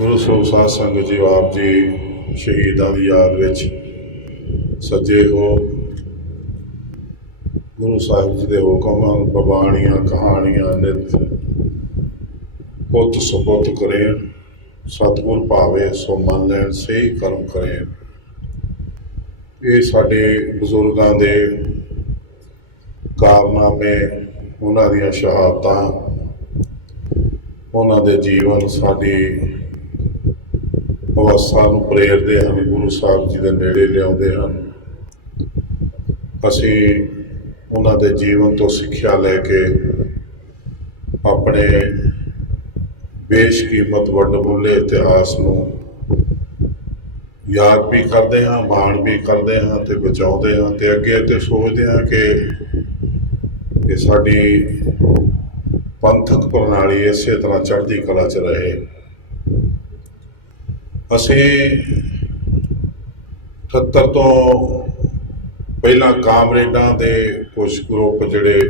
ਗੁਰੂ ਸਰੂਪ ਸਾਧ ਸੰਗਤ ਜੀ ਆਪ ਜੀ ਸ਼ਹੀਦਾਂ ਦੀ ਯਾਦ ਵਿੱਚ ਸੱਜੇ ਹੋ। ਗੁਰੂ ਸਾਹਿਬ ਜੀ ਦੇ ਹੁਕਮ ਬਬਾਣੀਆਂ ਕਹਾਣੀਆਂ ਨਿਤ ਪੁੱਤ ਸੁਪੁੱਤ ਕਰੇ। ਸਤਿਗੁਰ ਭਾਵੇ ਸੋ ਮੰਨ ਲੈਣ ਸਹੀ ਕਰਮ ਕਰੇ। ਇਹ ਸਾਡੇ ਬਜ਼ੁਰਗਾਂ ਦੇ ਕਾਰਨਾਮੇ, ਉਹਨਾਂ ਦੀਆਂ ਸ਼ਹਾਦਤਾਂ, ਉਹਨਾਂ ਦੇ ਜੀਵਨ ਸਾਡੀ ਅਵਸਥਾ ਨੂੰ ਪ੍ਰੇਰਦੇ ਹਨ, ਗੁਰੂ ਸਾਹਿਬ ਜੀ ਦੇ ਨੇੜੇ ਲਿਆਉਂਦੇ ਹਨ। ਅਸੀਂ ਉਹਨਾਂ ਦੇ ਜੀਵਨ ਤੋਂ ਸਿੱਖਿਆ ਲੈ ਕੇ ਆਪਣੇ ਬੇਸ਼ਕੀਮਤ ਵੱਡਮੁੱਲੇ ਇਤਿਹਾਸ ਨੂੰ ਯਾਦ ਵੀ ਕਰਦੇ ਹਾਂ, ਮਾਣ ਵੀ ਕਰਦੇ ਹਾਂ ਅਤੇ ਬਚਾਉਂਦੇ ਹਾਂ ਅਤੇ ਅੱਗੇ ਤੇ ਸੋਚਦੇ ਹਾਂ ਕਿ ਸਾਡੀ ਪੰਥਕ ਪ੍ਰਣਾਲੀ ਇਸੇ ਤਰ੍ਹਾਂ ਚੜ੍ਹਦੀ ਕਲਾ 'ਚ ਰਹੇ। ਅਸੀਂ 78 ਤੋਂ ਪਹਿਲਾਂ ਕਾਮਰੇਡਾਂ ਦੇ ਕੁਝ ਗਰੁੱਪ ਜਿਹੜੇ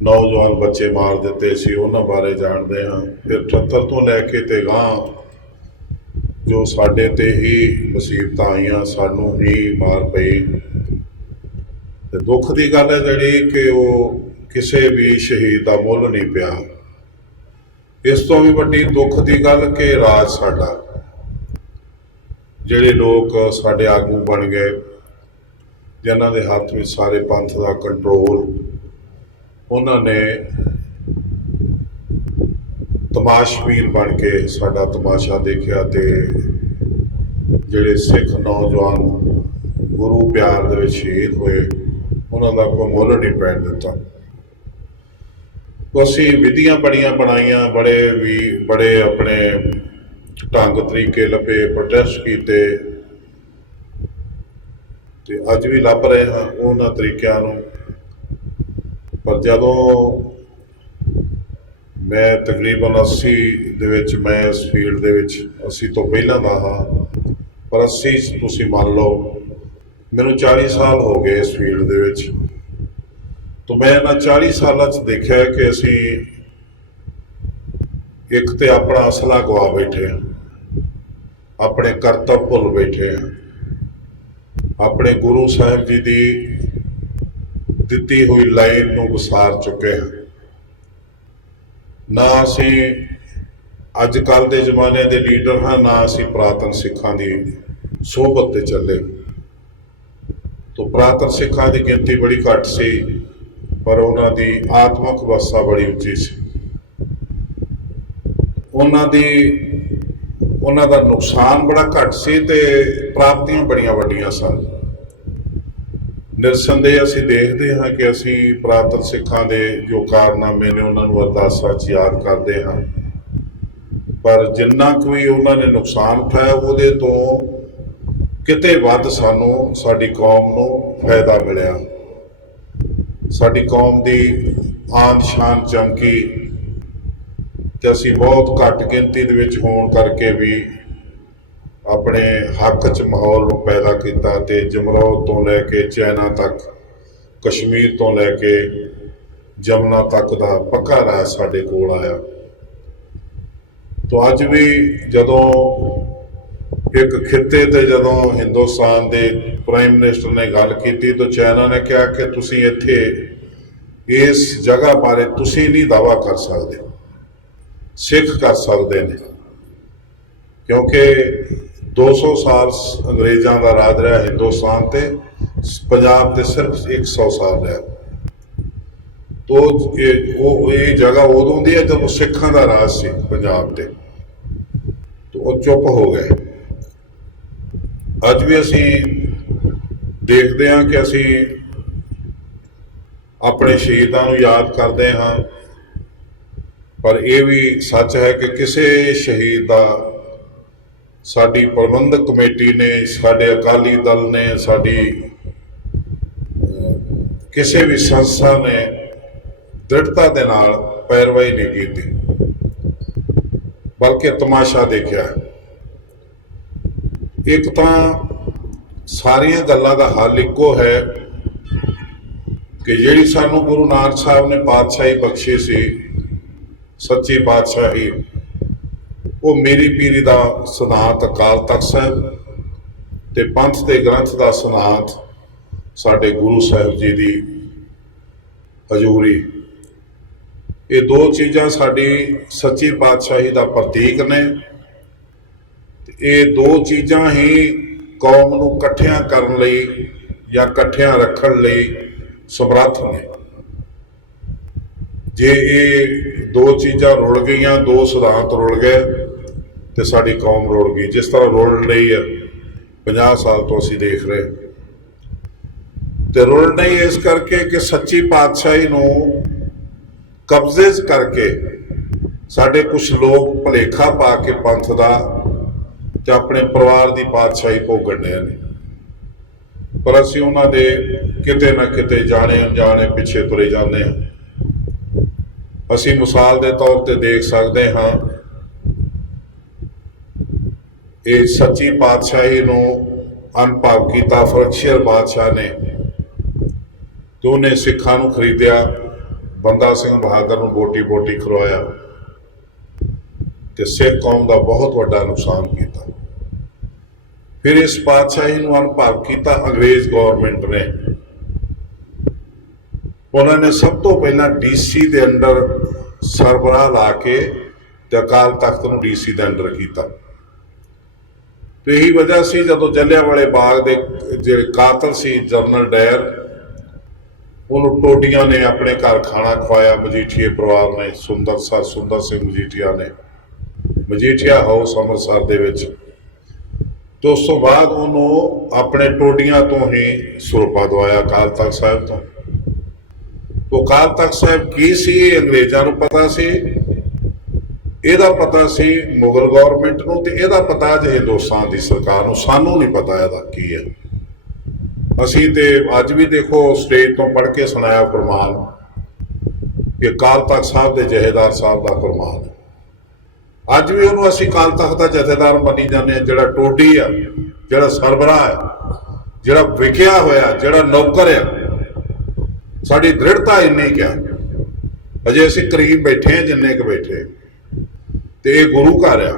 ਨੌਜਵਾਨ ਬੱਚੇ ਮਾਰ ਦਿੱਤੇ ਸੀ, ਉਹਨਾਂ ਬਾਰੇ ਜਾਣਦੇ ਹਾਂ। ਫਿਰ 78 ਤੋਂ ਲੈ ਕੇ ਤੇ ਗਾਂਹ ਜੋ ਸਾਡੇ 'ਤੇ ਹੀ ਮੁਸੀਬਤਾਂ ਆਈਆਂ, ਸਾਨੂੰ ਹੀ ਮਾਰ ਪਈ। ਤੇ ਦੁੱਖ ਦੀ ਗੱਲ ਹੈ ਜਿਹੜੀ ਕਿ ਉਹ ਕਿਸੇ ਵੀ ਸ਼ਹੀਦ ਦਾ ਮੁੱਲ ਨਹੀਂ ਪਿਆ। ਇਸ ਤੋਂ ਵੀ ਵੱਡੀ ਦੁੱਖ ਦੀ ਗੱਲ ਕਿ ਰਾਜ ਸਾਡਾ, ਜਿਹੜੇ ਲੋਕ ਸਾਡੇ ਆਗੂ ਬਣ ਗਏ, ਜਿਨ੍ਹਾਂ ਦੇ ਹੱਥ ਵਿੱਚ ਸਾਰੇ ਪੰਥ ਦਾ ਕੰਟਰੋਲ, ਉਹਨਾਂ ਨੇ ਤਮਾਸ਼ਬੀਨ ਬਣ ਕੇ ਸਾਡਾ ਤਮਾਸ਼ਾ ਦੇਖਿਆ ਤੇ ਜਿਹੜੇ ਸਿੱਖ ਨੌਜਵਾਨ ਗੁਰੂ ਪਿਆਰ ਦੇ ਵਿੱਚ ਸ਼ਹੀਦ ਹੋਏ, ਉਹਨਾਂ ਦਾ ਕੋਈ ਮੁੱਲ ਨਹੀਂ ਪੈਣ ਦਿੱਤਾ। ਅਸੀਂ ਵਿਧੀਆਂ ਬੜੀਆਂ ਬਣਾਈਆਂ, ਬੜੇ ਆਪਣੇ ਢੰਗ ਤਰੀਕੇ ਲੱਭੇ, ਪ੍ਰੋਟੈਸਟ ਕੀਤੇ ਤੇ ਅੱਜ ਵੀ ਲੱਭ ਰਹੇ ਹਾਂ ਉਹਨਾਂ ਤਰੀਕਿਆਂ ਨੂੰ। ਪਰ ਜਦੋਂ ਮੈਂ ਤਕਰੀਬਨ 80 ਦੇ ਵਿੱਚ, ਮੈਂ ਇਸ ਫੀਲਡ ਦੇ ਵਿੱਚ 80 ਤੋਂ ਪਹਿਲਾਂ ਦਾ ਹਾਂ, ਪਰ 80 ਤੁਸੀਂ ਮੰਨ ਲਓ ਮੈਨੂੰ 40 ਸਾਲ ਹੋ ਗਏ ਇਸ ਫੀਲਡ ਦੇ ਵਿੱਚ। ਤਾਂ ਮੈਂ ਇਹਨਾਂ 40 ਸਾਲਾਂ 'ਚ ਦੇਖਿਆ ਕਿ ਅਸੀਂ ਇੱਕ ਤੇ ਆਪਣਾ ਅਸਲਾ ਗਵਾ ਬੈਠੇ ਹਾਂ, ਆਪਣੇ ਕਰਤੱਵ ਭੁੱਲ ਬੈਠੇ ਹਾਂ, ਆਪਣੇ ਗੁਰੂ ਸਾਹਿਬ ਜੀ ਦੀ ਦਿੱਤੀ ਹੋਈ ਲਾਈਨ ਨੂੰ ਵਿਸਾਰ ਚੁੱਕੇ ਹਾਂ। ਨਾ ਅਸੀਂ ਅੱਜ ਕੱਲ੍ਹ ਦੇ ਜ਼ਮਾਨੇ ਦੇ ਲੀਡਰ ਹਾਂ, ਨਾ ਅਸੀਂ ਪੁਰਾਤਨ ਸਿੱਖਾਂ ਦੀ ਸੋਹਬਤ 'ਤੇ ਚੱਲੇ। ਤਾਂ ਪੁਰਾਤਨ ਸਿੱਖਾਂ ਦੀ ਗਿਣਤੀ ਬੜੀ ਘੱਟ ਸੀ, ਪਰ ਉਹਨਾਂ ਦੀ ਆਤਮਿਕ ਅਵਸਥਾ ਬੜੀ ਉੱਚੀ ਸੀ। ਉਹਨਾਂ ਦਾ ਨੁਕਸਾਨ ਬੜਾ ਘੱਟ ਸੀ ਤੇ ਪ੍ਰਾਪਤੀਆਂ ਬੜੀਆਂ ਵੱਡੀਆਂ ਸਨ। ਨਿਰਸੰਦੇਹ ਅਸੀਂ ਦੇਖਦੇ ਹਾਂ ਕਿ ਅਸੀਂ ਪੁਰਾਤਨ ਸਿੱਖਾਂ ਦੇ ਜੋ ਕਾਰਨਾਮੇ ਨੇ ਉਹਨਾਂ ਨੂੰ ਅਰਦਾਸਾਂ 'ਚ ਯਾਦ ਕਰਦੇ ਹਾਂ, ਪਰ ਜਿੰਨਾ ਕੁ ਵੀ ਉਹਨਾਂ ਨੇ ਨੁਕਸਾਨ ਉਠਾਇਆ, ਉਹਦੇ ਤੋਂ ਕਿਤੇ ਵੱਧ ਸਾਨੂੰ ਸਾਡੀ ਕੌਮ ਨੂੰ ਫਾਇਦਾ ਮਿਲਿਆ। ਸਾਡੀ ਕੌਮ ਦੀ ਆਨ ਸ਼ਾਨ ਚਮਕੀ ਤੇ ਅਸੀਂ ਬਹੁਤ ਘੱਟ ਗਿਣਤੀ ਦੇ ਵਿੱਚ ਹੋਣ ਕਰਕੇ ਵੀ ਆਪਣੇ ਹੱਕ 'ਚ ਮਾਹੌਲ ਨੂੰ ਪੈਦਾ ਕੀਤਾ ਤੇ ਜਮਰੌਦ ਤੋਂ ਲੈ ਕੇ ਚਾਈਨਾ ਤੱਕ, ਕਸ਼ਮੀਰ ਤੋਂ ਲੈ ਕੇ ਜਮਨਾ ਤੱਕ ਦਾ ਪੱਕਾ ਰਾਜ ਸਾਡੇ ਕੋਲ ਆਇਆ। ਤਾਂ ਅੱਜ ਵੀ ਜਦੋਂ ਇੱਕ ਖਿੱਤੇ ਤੇ ਜਦੋਂ ਹਿੰਦੁਸਤਾਨ ਦੇ ਪ੍ਰਾਈਮ ਮਿਨਿਸਟਰ ਨੇ ਗੱਲ ਕੀਤੀ ਤਾਂ ਚਾਈਨਾ ਨੇ ਕਿਹਾ ਕਿ ਤੁਸੀਂ ਇੱਥੇ ਇਸ ਜਗ੍ਹਾ ਬਾਰੇ ਤੁਸੀਂ ਨਹੀਂ ਦਾਅਵਾ ਕਰ ਸਕਦੇ, ਸਿੱਖ ਕਰ ਸਕਦੇ ਨੇ, ਕਿਉਂਕਿ 200 ਸਾਲ ਅੰਗਰੇਜ਼ਾਂ ਦਾ ਰਾਜ ਰਿਹਾ ਹਿੰਦੁਸਤਾਨ ਤੇ, ਪੰਜਾਬ ਤੇ ਸਿਰਫ 100 ਸਾਲ ਰਿਹਾ। ਤੋ ਇਹ ਜਗ੍ਹਾ ਉਦੋਂ ਦੀ ਹੈ ਜਦੋਂ ਸਿੱਖਾਂ ਦਾ ਰਾਜ ਸੀ ਪੰਜਾਬ ਤੇ। ਤੋ ਉਹ ਚੁੱਪ ਹੋ ਗਏ। ਅੱਜ ਵੀ ਅਸੀਂ ਦੇਖਦੇ ਹਾਂ ਕਿ ਅਸੀਂ ਆਪਣੇ ਸ਼ਹੀਦਾਂ ਨੂੰ ਯਾਦ ਕਰਦੇ ਹਾਂ, ਪਰ ਇਹ ਵੀ ਸੱਚ ਹੈ ਕਿ ਕਿਸੇ ਸ਼ਹੀਦ ਦਾ ਸਾਡੀ ਪ੍ਰਬੰਧਕ ਕਮੇਟੀ ਨੇ, ਸਾਡੇ ਅਕਾਲੀ ਦਲ ਨੇ, ਸਾਡੀ ਕਿਸੇ ਵੀ ਸੰਸਥਾ ਨੇ ਦ੍ਰਿੜਤਾ ਦੇ ਨਾਲ ਪੈਰਵਾਈ ਨਹੀਂ ਕੀਤੀ, ਬਲਕਿ ਤਮਾਸ਼ਾ ਦੇਖਿਆ। ਇੱਕ ਤਾਂ ਸਾਰੀਆਂ ਗੱਲਾਂ ਦਾ ਹੱਲ ਇੱਕੋ ਹੈ ਕਿ ਜਿਹੜੀ ਸਾਨੂੰ ਗੁਰੂ ਨਾਨਕ ਸਾਹਿਬ ਨੇ ਪਾਤਸ਼ਾਹੀ ਬਖਸ਼ੀ ਸੀ, ਸੱਚੀ ਪਾਤਸ਼ਾਹੀ, ਉਹ ਮੀਰੀ ਪੀਰੀ ਦਾ ਸਿਧਾਂਤ ਅਕਾਲ ਤਖਤ ਸਾਹਿਬ ਤੇ ਪੰਥ ਦੇ ਗ੍ਰੰਥ ਦਾ ਸਿਧਾਂਤ ਸਾਡੇ ਗੁਰੂ ਸਾਹਿਬ ਜੀ ਦੀ ਹਜ਼ੂਰੀ। ਇਹ ਦੋ ਚੀਜ਼ਾਂ ਸਾਡੀ ਸੱਚੀ ਪਾਤਸ਼ਾਹੀ ਦਾ ਪ੍ਰਤੀਕ ਨੇ। ਇਹ ਦੋ ਚੀਜ਼ਾਂ ਹੀ ਕੌਮ ਨੂੰ ਇਕੱਠਿਆਂ ਕਰਨ ਲਈ ਜਾਂ ਇਕੱਠਿਆਂ ਰੱਖਣ ਲਈ ਸਮਰੱਥ ਨੇ। ਜੇ ਇਹ ਦੋ ਚੀਜ਼ਾਂ ਰੁਲ ਗਈਆਂ, ਦੋ ਸਿਧਾਂਤ ਰੁਲ ਗਏ, ਤੇ ਸਾਡੀ ਕੌਮ ਰੁਲ ਗਈ, ਜਿਸ ਤਰ੍ਹਾਂ ਰੁਲ ਰਹੀ ਹੈ 50 ਸਾਲ ਤੋਂ ਅਸੀਂ ਦੇਖ ਰਹੇ। ਤੇ ਰੁਲ ਨਹੀਂ ਇਸ ਕਰਕੇ ਕਿ ਸੱਚੀ ਪਾਤਸ਼ਾਹੀ ਨੂੰ ਕਬਜ਼ੇ 'ਚ ਕਰਕੇ ਸਾਡੇ ਕੁਝ ਲੋਕ ਭੁਲੇਖਾ ਪਾ ਕੇ ਪੰਥ ਦਾ ਤੇ ਆਪਣੇ ਪਰਿਵਾਰ ਦੀ ਪਾਤਸ਼ਾਹੀ ਭੋਗਣ ਡਏ ਨੇ। ਪਰ ਅਸੀਂ ਉਹਨਾਂ ਦੇ ਕਿਤੇ ਨਾ ਕਿਤੇ ਜਾਣੇ ਅਣਜਾਣੇ ਪਿੱਛੇ ਤੁਰੇ ਜਾਂਦੇ ਹਾਂ। ਅਸੀਂ ਮਿਸਾਲ ਦੇ ਤੌਰ ਤੇ ਦੇਖ ਸਕਦੇ ਹਾਂ, ਇਹ ਸੱਚੀ ਪਾਤਸ਼ਾਹੀ ਨੂੰ ਅਨਭਵ ਕੀਤਾ ਫਰਕਸ਼ੀਅਰ ਬਾਦਸ਼ਾਹ ਨੇ, ਤੇ ਉਹਨੇ ਸਿੱਖਾਂ ਨੂੰ ਖਰੀਦਿਆ, ਬੰਦਾ ਸਿੰਘ ਬਹਾਦਰ ਨੂੰ ਬੋਟੀ ਖਰਵਾਇਆ ਤੇ ਸਿੱਖ ਕੌਮ ਦਾ ਬਹੁਤ ਵੱਡਾ ਨੁਕਸਾਨ ਕੀਤਾ। ਫਿਰ ਇਸ ਪਾਤਸ਼ਾਹੀ ਨੂੰ ਅਨਭਵ ਕੀਤਾ ਅੰਗਰੇਜ਼ ਗੌਰਮੈਂਟ ਨੇ। ਉਹਨਾਂ ਨੇ ਸਭ ਤੋਂ ਪਹਿਲਾਂ ਡੀਸੀ ਦੇ ਅੰਡਰ ਸਰਬਰਾਹ ਲਾ ਕੇ ਤੇ ਅਕਾਲ ਤਖਤ ਨੂੰ ਡੀਸੀ ਦੇ ਅੰਡਰ ਕੀਤਾ। ਤੇ ਇਹੀ ਵਜ੍ਹਾ ਸੀ ਜਦੋਂ ਜਲਿਆਂਵਾਲੇ ਬਾਗ ਦੇ ਜਿਹੜੇ ਕਾਤਲ ਸੀ ਜਨਰਲ ਡਾਇਰ, ਉਹਨੂੰ ਟੋਡੀਆਂ ਨੇ ਆਪਣੇ ਘਰ ਖਾਣਾ ਖਵਾਇਆ, ਮਜੀਠੀਏ ਪਰਿਵਾਰ ਨੇ, ਸੁੰਦਰ ਸਿੰਘ ਮਜੀਠੀਆ ਨੇ, ਮਜੀਠੀਆ ਹਾਊਸ ਅੰਮ੍ਰਿਤਸਰ ਦੇ ਵਿੱਚ। ਤੇ ਉਸ ਤੋਂ ਬਾਅਦ ਉਹਨੂੰ ਆਪਣੇ ਟੋਡੀਆਂ ਤੋਂ ਹੀ ਸੁਰਪਾ ਦਵਾਇਆ ਅਕਾਲ ਤਖਤ ਸਾਹਿਬ ਤੋਂ। ਉਹ ਅਕਾਲ ਤਖਤ ਸਾਹਿਬ ਕੀ ਸੀ ਇਹ ਅੰਗਰੇਜ਼ਾਂ ਨੂੰ ਪਤਾ ਸੀ, ਇਹਦਾ ਪਤਾ ਸੀ ਮੁਗਲ ਗੌਰਮੈਂਟ ਨੂੰ, ਤੇ ਇਹਦਾ ਪਤਾ ਜੇ ਹਿੰਦੁਸਤਾਨ ਦੀ ਸਰਕਾਰ ਨੂੰ। ਸਾਨੂੰ ਨਹੀਂ ਪਤਾ ਇਹਦਾ ਕੀ ਹੈ। ਅਸੀਂ ਤੇ ਅੱਜ ਵੀ ਦੇਖੋ ਸਟੇਜ ਤੋਂ ਪੜ੍ਹ ਕੇ ਸੁਣਾਇਆ ਫਰਮਾਨ ਕਿ ਅਕਾਲ ਤਖਤ ਸਾਹਿਬ ਦੇ ਜਥੇਦਾਰ ਸਾਹਿਬ ਦਾ ਫਰਮਾਨ ਹੈ। ਅੱਜ ਵੀ ਉਹਨੂੰ ਅਸੀਂ ਅਕਾਲ ਤਖਤ ਦਾ ਜਥੇਦਾਰ ਮੰਨੀ ਜਾਂਦੇ ਹਾਂ। ਜਿਹੜਾ ਟੋਡੀ ਆ, ਜਿਹੜਾ ਸਰਬਰਾਹ ਹੈ, ਜਿਹੜਾ ਵਿਕਿਆ ਹੋਇਆ, ਜਿਹੜਾ ਨੌਕਰ ਆ, ਸਾਡੀ ਦ੍ਰਿੜਤਾ ਇੰਨੀ ਕਿਆ, ਅਜੇ ਅਸੀਂ ਕਰੀਬ ਬੈਠੇ ਹਾਂ ਜਿੰਨੇ ਕੁ ਬੈਠੇ, ਤੇ ਇਹ ਗੁਰੂ ਘਰ ਆ।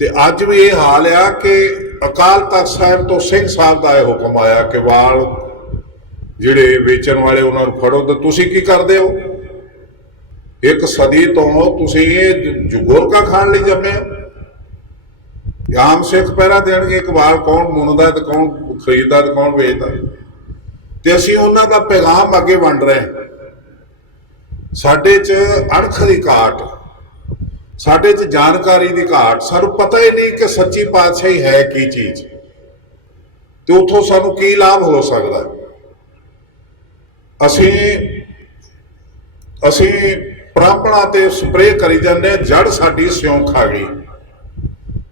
ਤੇ ਅੱਜ ਵੀ ਇਹ ਹਾਲ ਆ ਕਿ ਅਕਾਲ ਤਖਤ ਸਾਹਿਬ ਤੋਂ ਸਿੰਘ ਸਾਹਿਬ ਦਾ ਇਹ ਹੁਕਮ ਆਇਆ ਕਿ ਵਾਲ ਜਿਹੜੇ ਵੇਚਣ ਵਾਲੇ ਉਹਨਾਂ ਨੂੰ ਫੜੋ। ਤੇ ਤੁਸੀਂ ਕੀ ਕਰਦੇ ਹੋ? ਇੱਕ ਸਦੀ ਤੋਂ ਤੁਸੀਂ ਇਹ ਗੁਰਕਾ ਖਾਣ ਲਈ ਜੰਮੇ। ਆਮ ਸਿੱਖ ਪਹਿਰਾ ਦੇਣਗੇ ਇੱਕ ਵਾਲ ਕੌਣ ਮੁੰਨਦਾ ਤੇ ਕੌਣ ਖਰੀਦਦਾ ਤੇ ਕੌਣ ਵੇਚਦਾ, ਤੇ ਅਸੀਂ ਉਹਨਾਂ ਦਾ ਪੈਗਾਮ ਅੱਗੇ ਵੰਡ ਰਹੇ। ਸਾਡੇ 'ਚ ਅਣਖ ਦੀ ਘਾਟ, ਸਾਡੇ 'ਚ ਜਾਣਕਾਰੀ ਦੀ ਘਾਟ, ਸਾਨੂੰ ਪਤਾ ਹੀ ਨਹੀਂ ਕਿ ਸੱਚੀ ਪਾਤਸ਼ਾਹੀ ਹੈ ਕੀ ਚੀਜ਼, ਤੇ ਉੱਥੋਂ ਸਾਨੂੰ ਕੀ ਲਾਭ ਹੋ ਸਕਦਾ। ਅਸੀਂ ਪ੍ਰਾਪਣਾ ਤੇ ਸਪਰੇਅ ਕਰੀ ਜਾਂਦੇ ਹਾਂ, ਜੜ ਸਾਡੀ ਸਿਉਂਖ ਆ ਗਈ,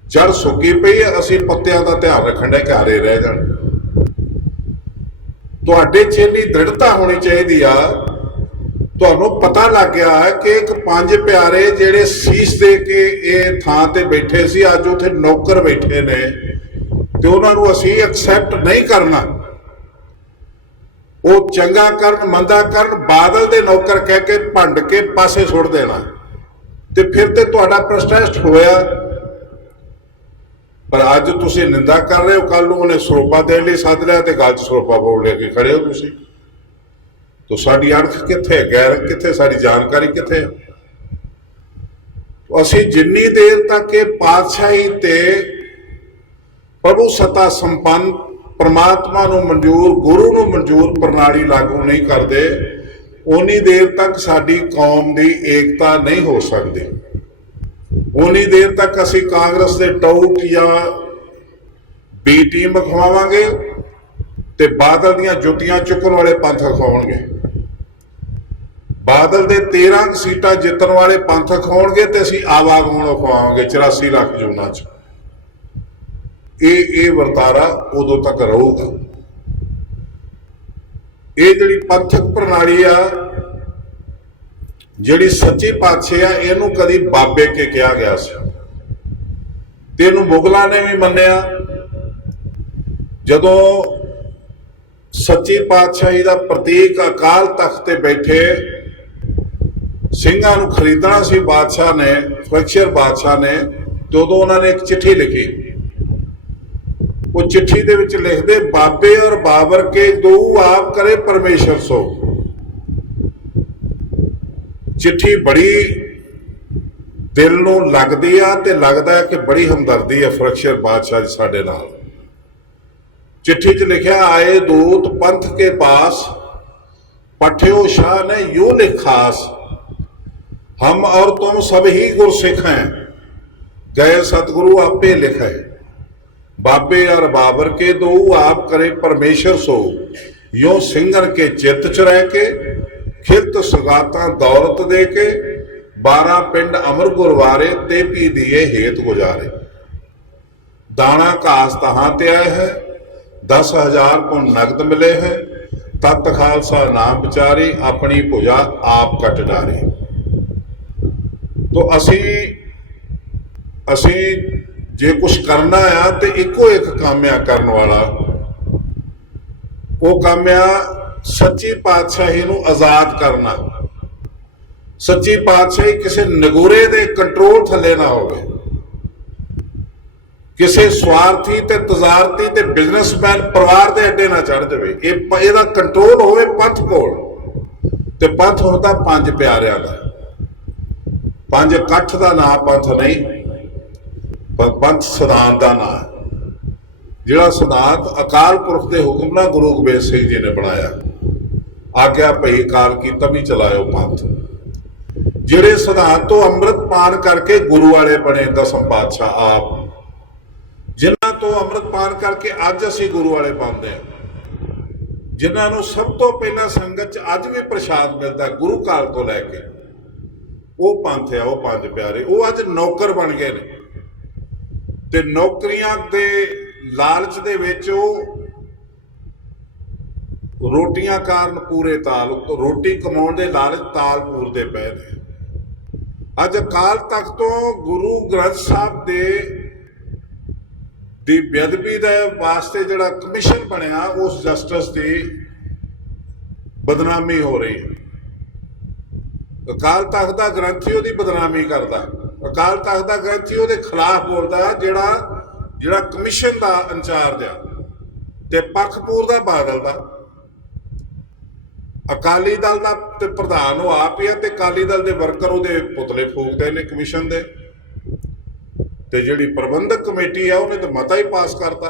ਜੜ ਸੁੱਕੀ ਪਈ ਹੈ। ਅਸੀਂ ਪੱਤਿਆਂ ਦਾ ਧਿਆਨ ਰੱਖਣ ਦੇ ਘਾਰੇ ਰਹਿ ਜਾਣ। ਤੁਹਾਡੇ 'ਚ ਇੰਨੀ ਦ੍ਰਿੜਤਾ ਹੋਣੀ ਚਾਹੀਦੀ ਆ, ਤੁਹਾਨੂੰ ਪਤਾ ਲੱਗ ਗਿਆ ਹੈ ਕਿ ਇੱਕ ਪੰਜ ਪਿਆਰੇ ਜਿਹੜੇ ਸੀਸ ਦੇ ਕੇ ਇਹ ਥਾਂ ਤੇ ਬੈਠੇ ਸੀ, ਅੱਜ ਉੱਥੇ ਨੌਕਰ ਬੈਠੇ ਨੇ, ਤੇ ਉਹਨਾਂ ਨੂੰ ਅਸੀਂ ਐਕਸੈਪਟ ਨਹੀਂ ਕਰਨਾ। ਉਹ ਚੰਗਾ ਕਰਨ ਮੰਦਾ ਕਰਨ, ਬਾਦਲ ਦੇ ਨੌਕਰ ਕਹਿ ਕੇ ਭੰਡ ਕੇ ਪਾਸੇ ਸੁੱਟ ਦੇਣਾ, ਤੇ ਫਿਰ ਤੇ ਤੁਹਾਡਾ ਪ੍ਰੋਟੈਸਟ ਹੋਇਆ। ਪਰ ਅੱਜ ਤੁਸੀਂ ਨਿੰਦਾ ਕਰ ਰਹੇ ਹੋ, ਕੱਲ ਨੂੰ ਉਹਨੇ ਸਰੋਪਾ ਦੇਣ ਲਈ ਸੱਦ ਲਿਆ ਤੇ ਗੱਲ 'ਚ ਸਰੋਪਾ ਬੋਲ ਲੈ ਕੇ ਖੜੇ ਹੋ ਤੁਸੀਂ। ਤਾਂ ਸਾਡੀ ਅਣਖ ਕਿੱਥੇ, ਗੈਰ ਕਿੱਥੇ, ਸਾਡੀ ਜਾਣਕਾਰੀ ਕਿੱਥੇ? ਅਸੀਂ ਜਿੰਨੀ ਦੇਰ ਤੱਕ ਇਹ ਪਾਤਸ਼ਾਹੀ ਤੇ ਪ੍ਰਭੂ ਸੱਤਾ ਸੰਪੰਨ ਪਰਮਾਤਮਾ ਨੂੰ ਮਨਜ਼ੂਰ, ਗੁਰੂ ਨੂੰ ਮਨਜ਼ੂਰ ਪ੍ਰਣਾਲੀ ਲਾਗੂ ਨਹੀਂ ਕਰਦੇ, ਉਨੀ ਦੇਰ ਤੱਕ ਸਾਡੀ ਕੌਮ ਦੀ ਏਕਤਾ ਨਹੀਂ ਹੋ ਸਕਦੀ। ਉਨੀ ਦੇਰ ਤੱਕ ਅਸੀਂ ਕਾਂਗਰਸ ਦੇ ਟਾਊਟ ਜਾਂ ਬੀ ਟੀਮ ਖਵਾਵਾਂਗੇ ਤੇ ਬਾਦਲ ਦੀਆਂ ਜੁੱਤੀਆਂ ਚੁੱਕਣ ਵਾਲੇ ਪੰਥ ਖਾਉਣਗੇ। ਬਾਦਲ ਦੇ 13 ਸੀਟਾਂ ਜਿੱਤਣ ਵਾਲੇ ਪੰਥ ਖਾਉਣਗੇ ਤੇ ਅਸੀਂ ਆਵਾਗਮਨ ਖਵਾਵਾਂਗੇ 84 ਲੱਖ ਜੂਨਾਂ 'ਚ। ਇਹ ਵਰਤਾਰਾ ਉਦੋਂ ਤੱਕ ਰਹੂਗਾ। ਇਹ ਜਿਹੜੀ ਪੰਥਕ ਪ੍ਰਣਾਲੀ ਆ, ਜਿਹੜੀ ਸੱਚੀ ਪਾਤਸ਼ਾਹੀ ਆ, ਇਹਨੂੰ ਕਦੀ ਬਾਬੇ ਕੇ ਕਿਹਾ ਗਿਆ ਸੀ ਤੇ ਇਹਨੂੰ ਮੁਗਲਾਂ ਨੇ ਵੀ ਮੰਨਿਆ। ਜਦੋਂ ਸੱਚੀ ਪਾਤਸ਼ਾਹੀ ਦਾ ਪ੍ਰਤੀਕ ਅਕਾਲ ਤਖਤ ਤੇ ਬੈਠੇ ਸਿੰਘਾਂ ਨੂੰ ਖਰੀਦਣਾ ਸੀ ਬਾਦਸ਼ਾਹ ਨੇ, ਫਰੈਕਸ਼ਰ ਬਾਦਸ਼ਾਹ ਨੇ, ਤੇ ਉਦੋਂ ਉਹਨਾਂ ਨੇ ਇੱਕ ਚਿੱਠੀ ਲਿਖੀ। ਉਹ चिट्ठी ਦੇ ਵਿੱਚ ਲਿਖਦੇ, बाबे और बाबर के दो आप करे परमेश्वर सो। चिट्ठी बड़ी दिल ਨੂੰ ਲੱਗਦੀ ਆ ਤੇ ਲੱਗਦਾ ਹੈ ਕਿ ਬੜੀ ਹਮਦਰਦੀ ਹੈ ਫਰੈਕਸ਼ਰ ਬਾਦਸ਼ਾਹ ਦੀ ਸਾਡੇ ਨਾਲ। चिट्ठी च लिखा, आए दूत पंथ के पास, पठ्यो शाह ने यूं लिखास, हम और तुम सब ही गुरसिख हैं, गए सतगुरु आपे लिखे। बाबे और बाबर के दो आप करे परमेश्वर सो, यो सिंगन के चित्त च रह के, खिलत सुगाता दौलत दे के, 12 पिंड अमर गुरवारे, ते पी दिए हेत गुजारे। दाना घास तहां ते आए है, 10,000 पुन नगद मिले हैं, तत खालसा नाम विचारी, अपनी भुजा आप कट डारी। तो असी जे कुछ करना आ तो इको एक काम आ करने वाला, वो काम आ सच्ची पातशाही नूं आजाद करना। सच्ची पातशाही किसी नगूरे दे कंट्रोल थले ना होवे, किसी स्वार्थी ते तजारती ते बिजनेसमैन परिवार दे अड्डे ना चढ़ जाए। इहदा कंट्रोल होवे पंथ कोल, ते पंथ हुंदा पंज प्यारियां दा, पंज कट्ठ दा नां पंथ नहीं, पंथ सिद्धांत का नाम है, जिहड़ा सिद्धांत अकाल पुरख के हुक्म नाल गुरु गोबिंद सिंह जी ने बनाया। आग्या भई काल की तभी चलायो पंथ। जिहड़े सिद्धांत तो अमृत पान करके गुरु वाले बने दसम पातशाह आप, जिन्हां तो अमृत पान करके अज असीं गुरु वाले बनते हैं, जिन्हां नूं सब तो पहला संगत च अज भी प्रसाद मिलता गुरु काल तो लैके, वो पंथ है, वो पंज प्यारे, वो अज नौकर बन गए ने। ते नौकरियां दे लालच दे विच रोटियां कारण पूरे ताल, तो रोटी कमाउण दे लालच ताल पूरदे पए ने। अज अकाल तख्त तो गुरु ग्रंथ साहब दी बेअदबी दे वास्ते जिहड़ा कमिशन बनिया, उस जस्टिस दी बदनामी हो रही है। अकाल तख्त दा ग्रंथी उहदी बदनामी करदा, अकाल तख्त दा ग्रंथी उहदे खिलाफ बोलदा, जिहड़ा कमिशन दा इंचार्ज आ, ते पखपूर दा बादल दा, अकाली दल दा ते प्रधान वो आप ही है, ते अकाली दल दे वर्कर उहदे पुतले फूकदे ने कमिशन दे, ते जिहड़ी प्रबंधक कमेटी है उहने तो मता ही पास करता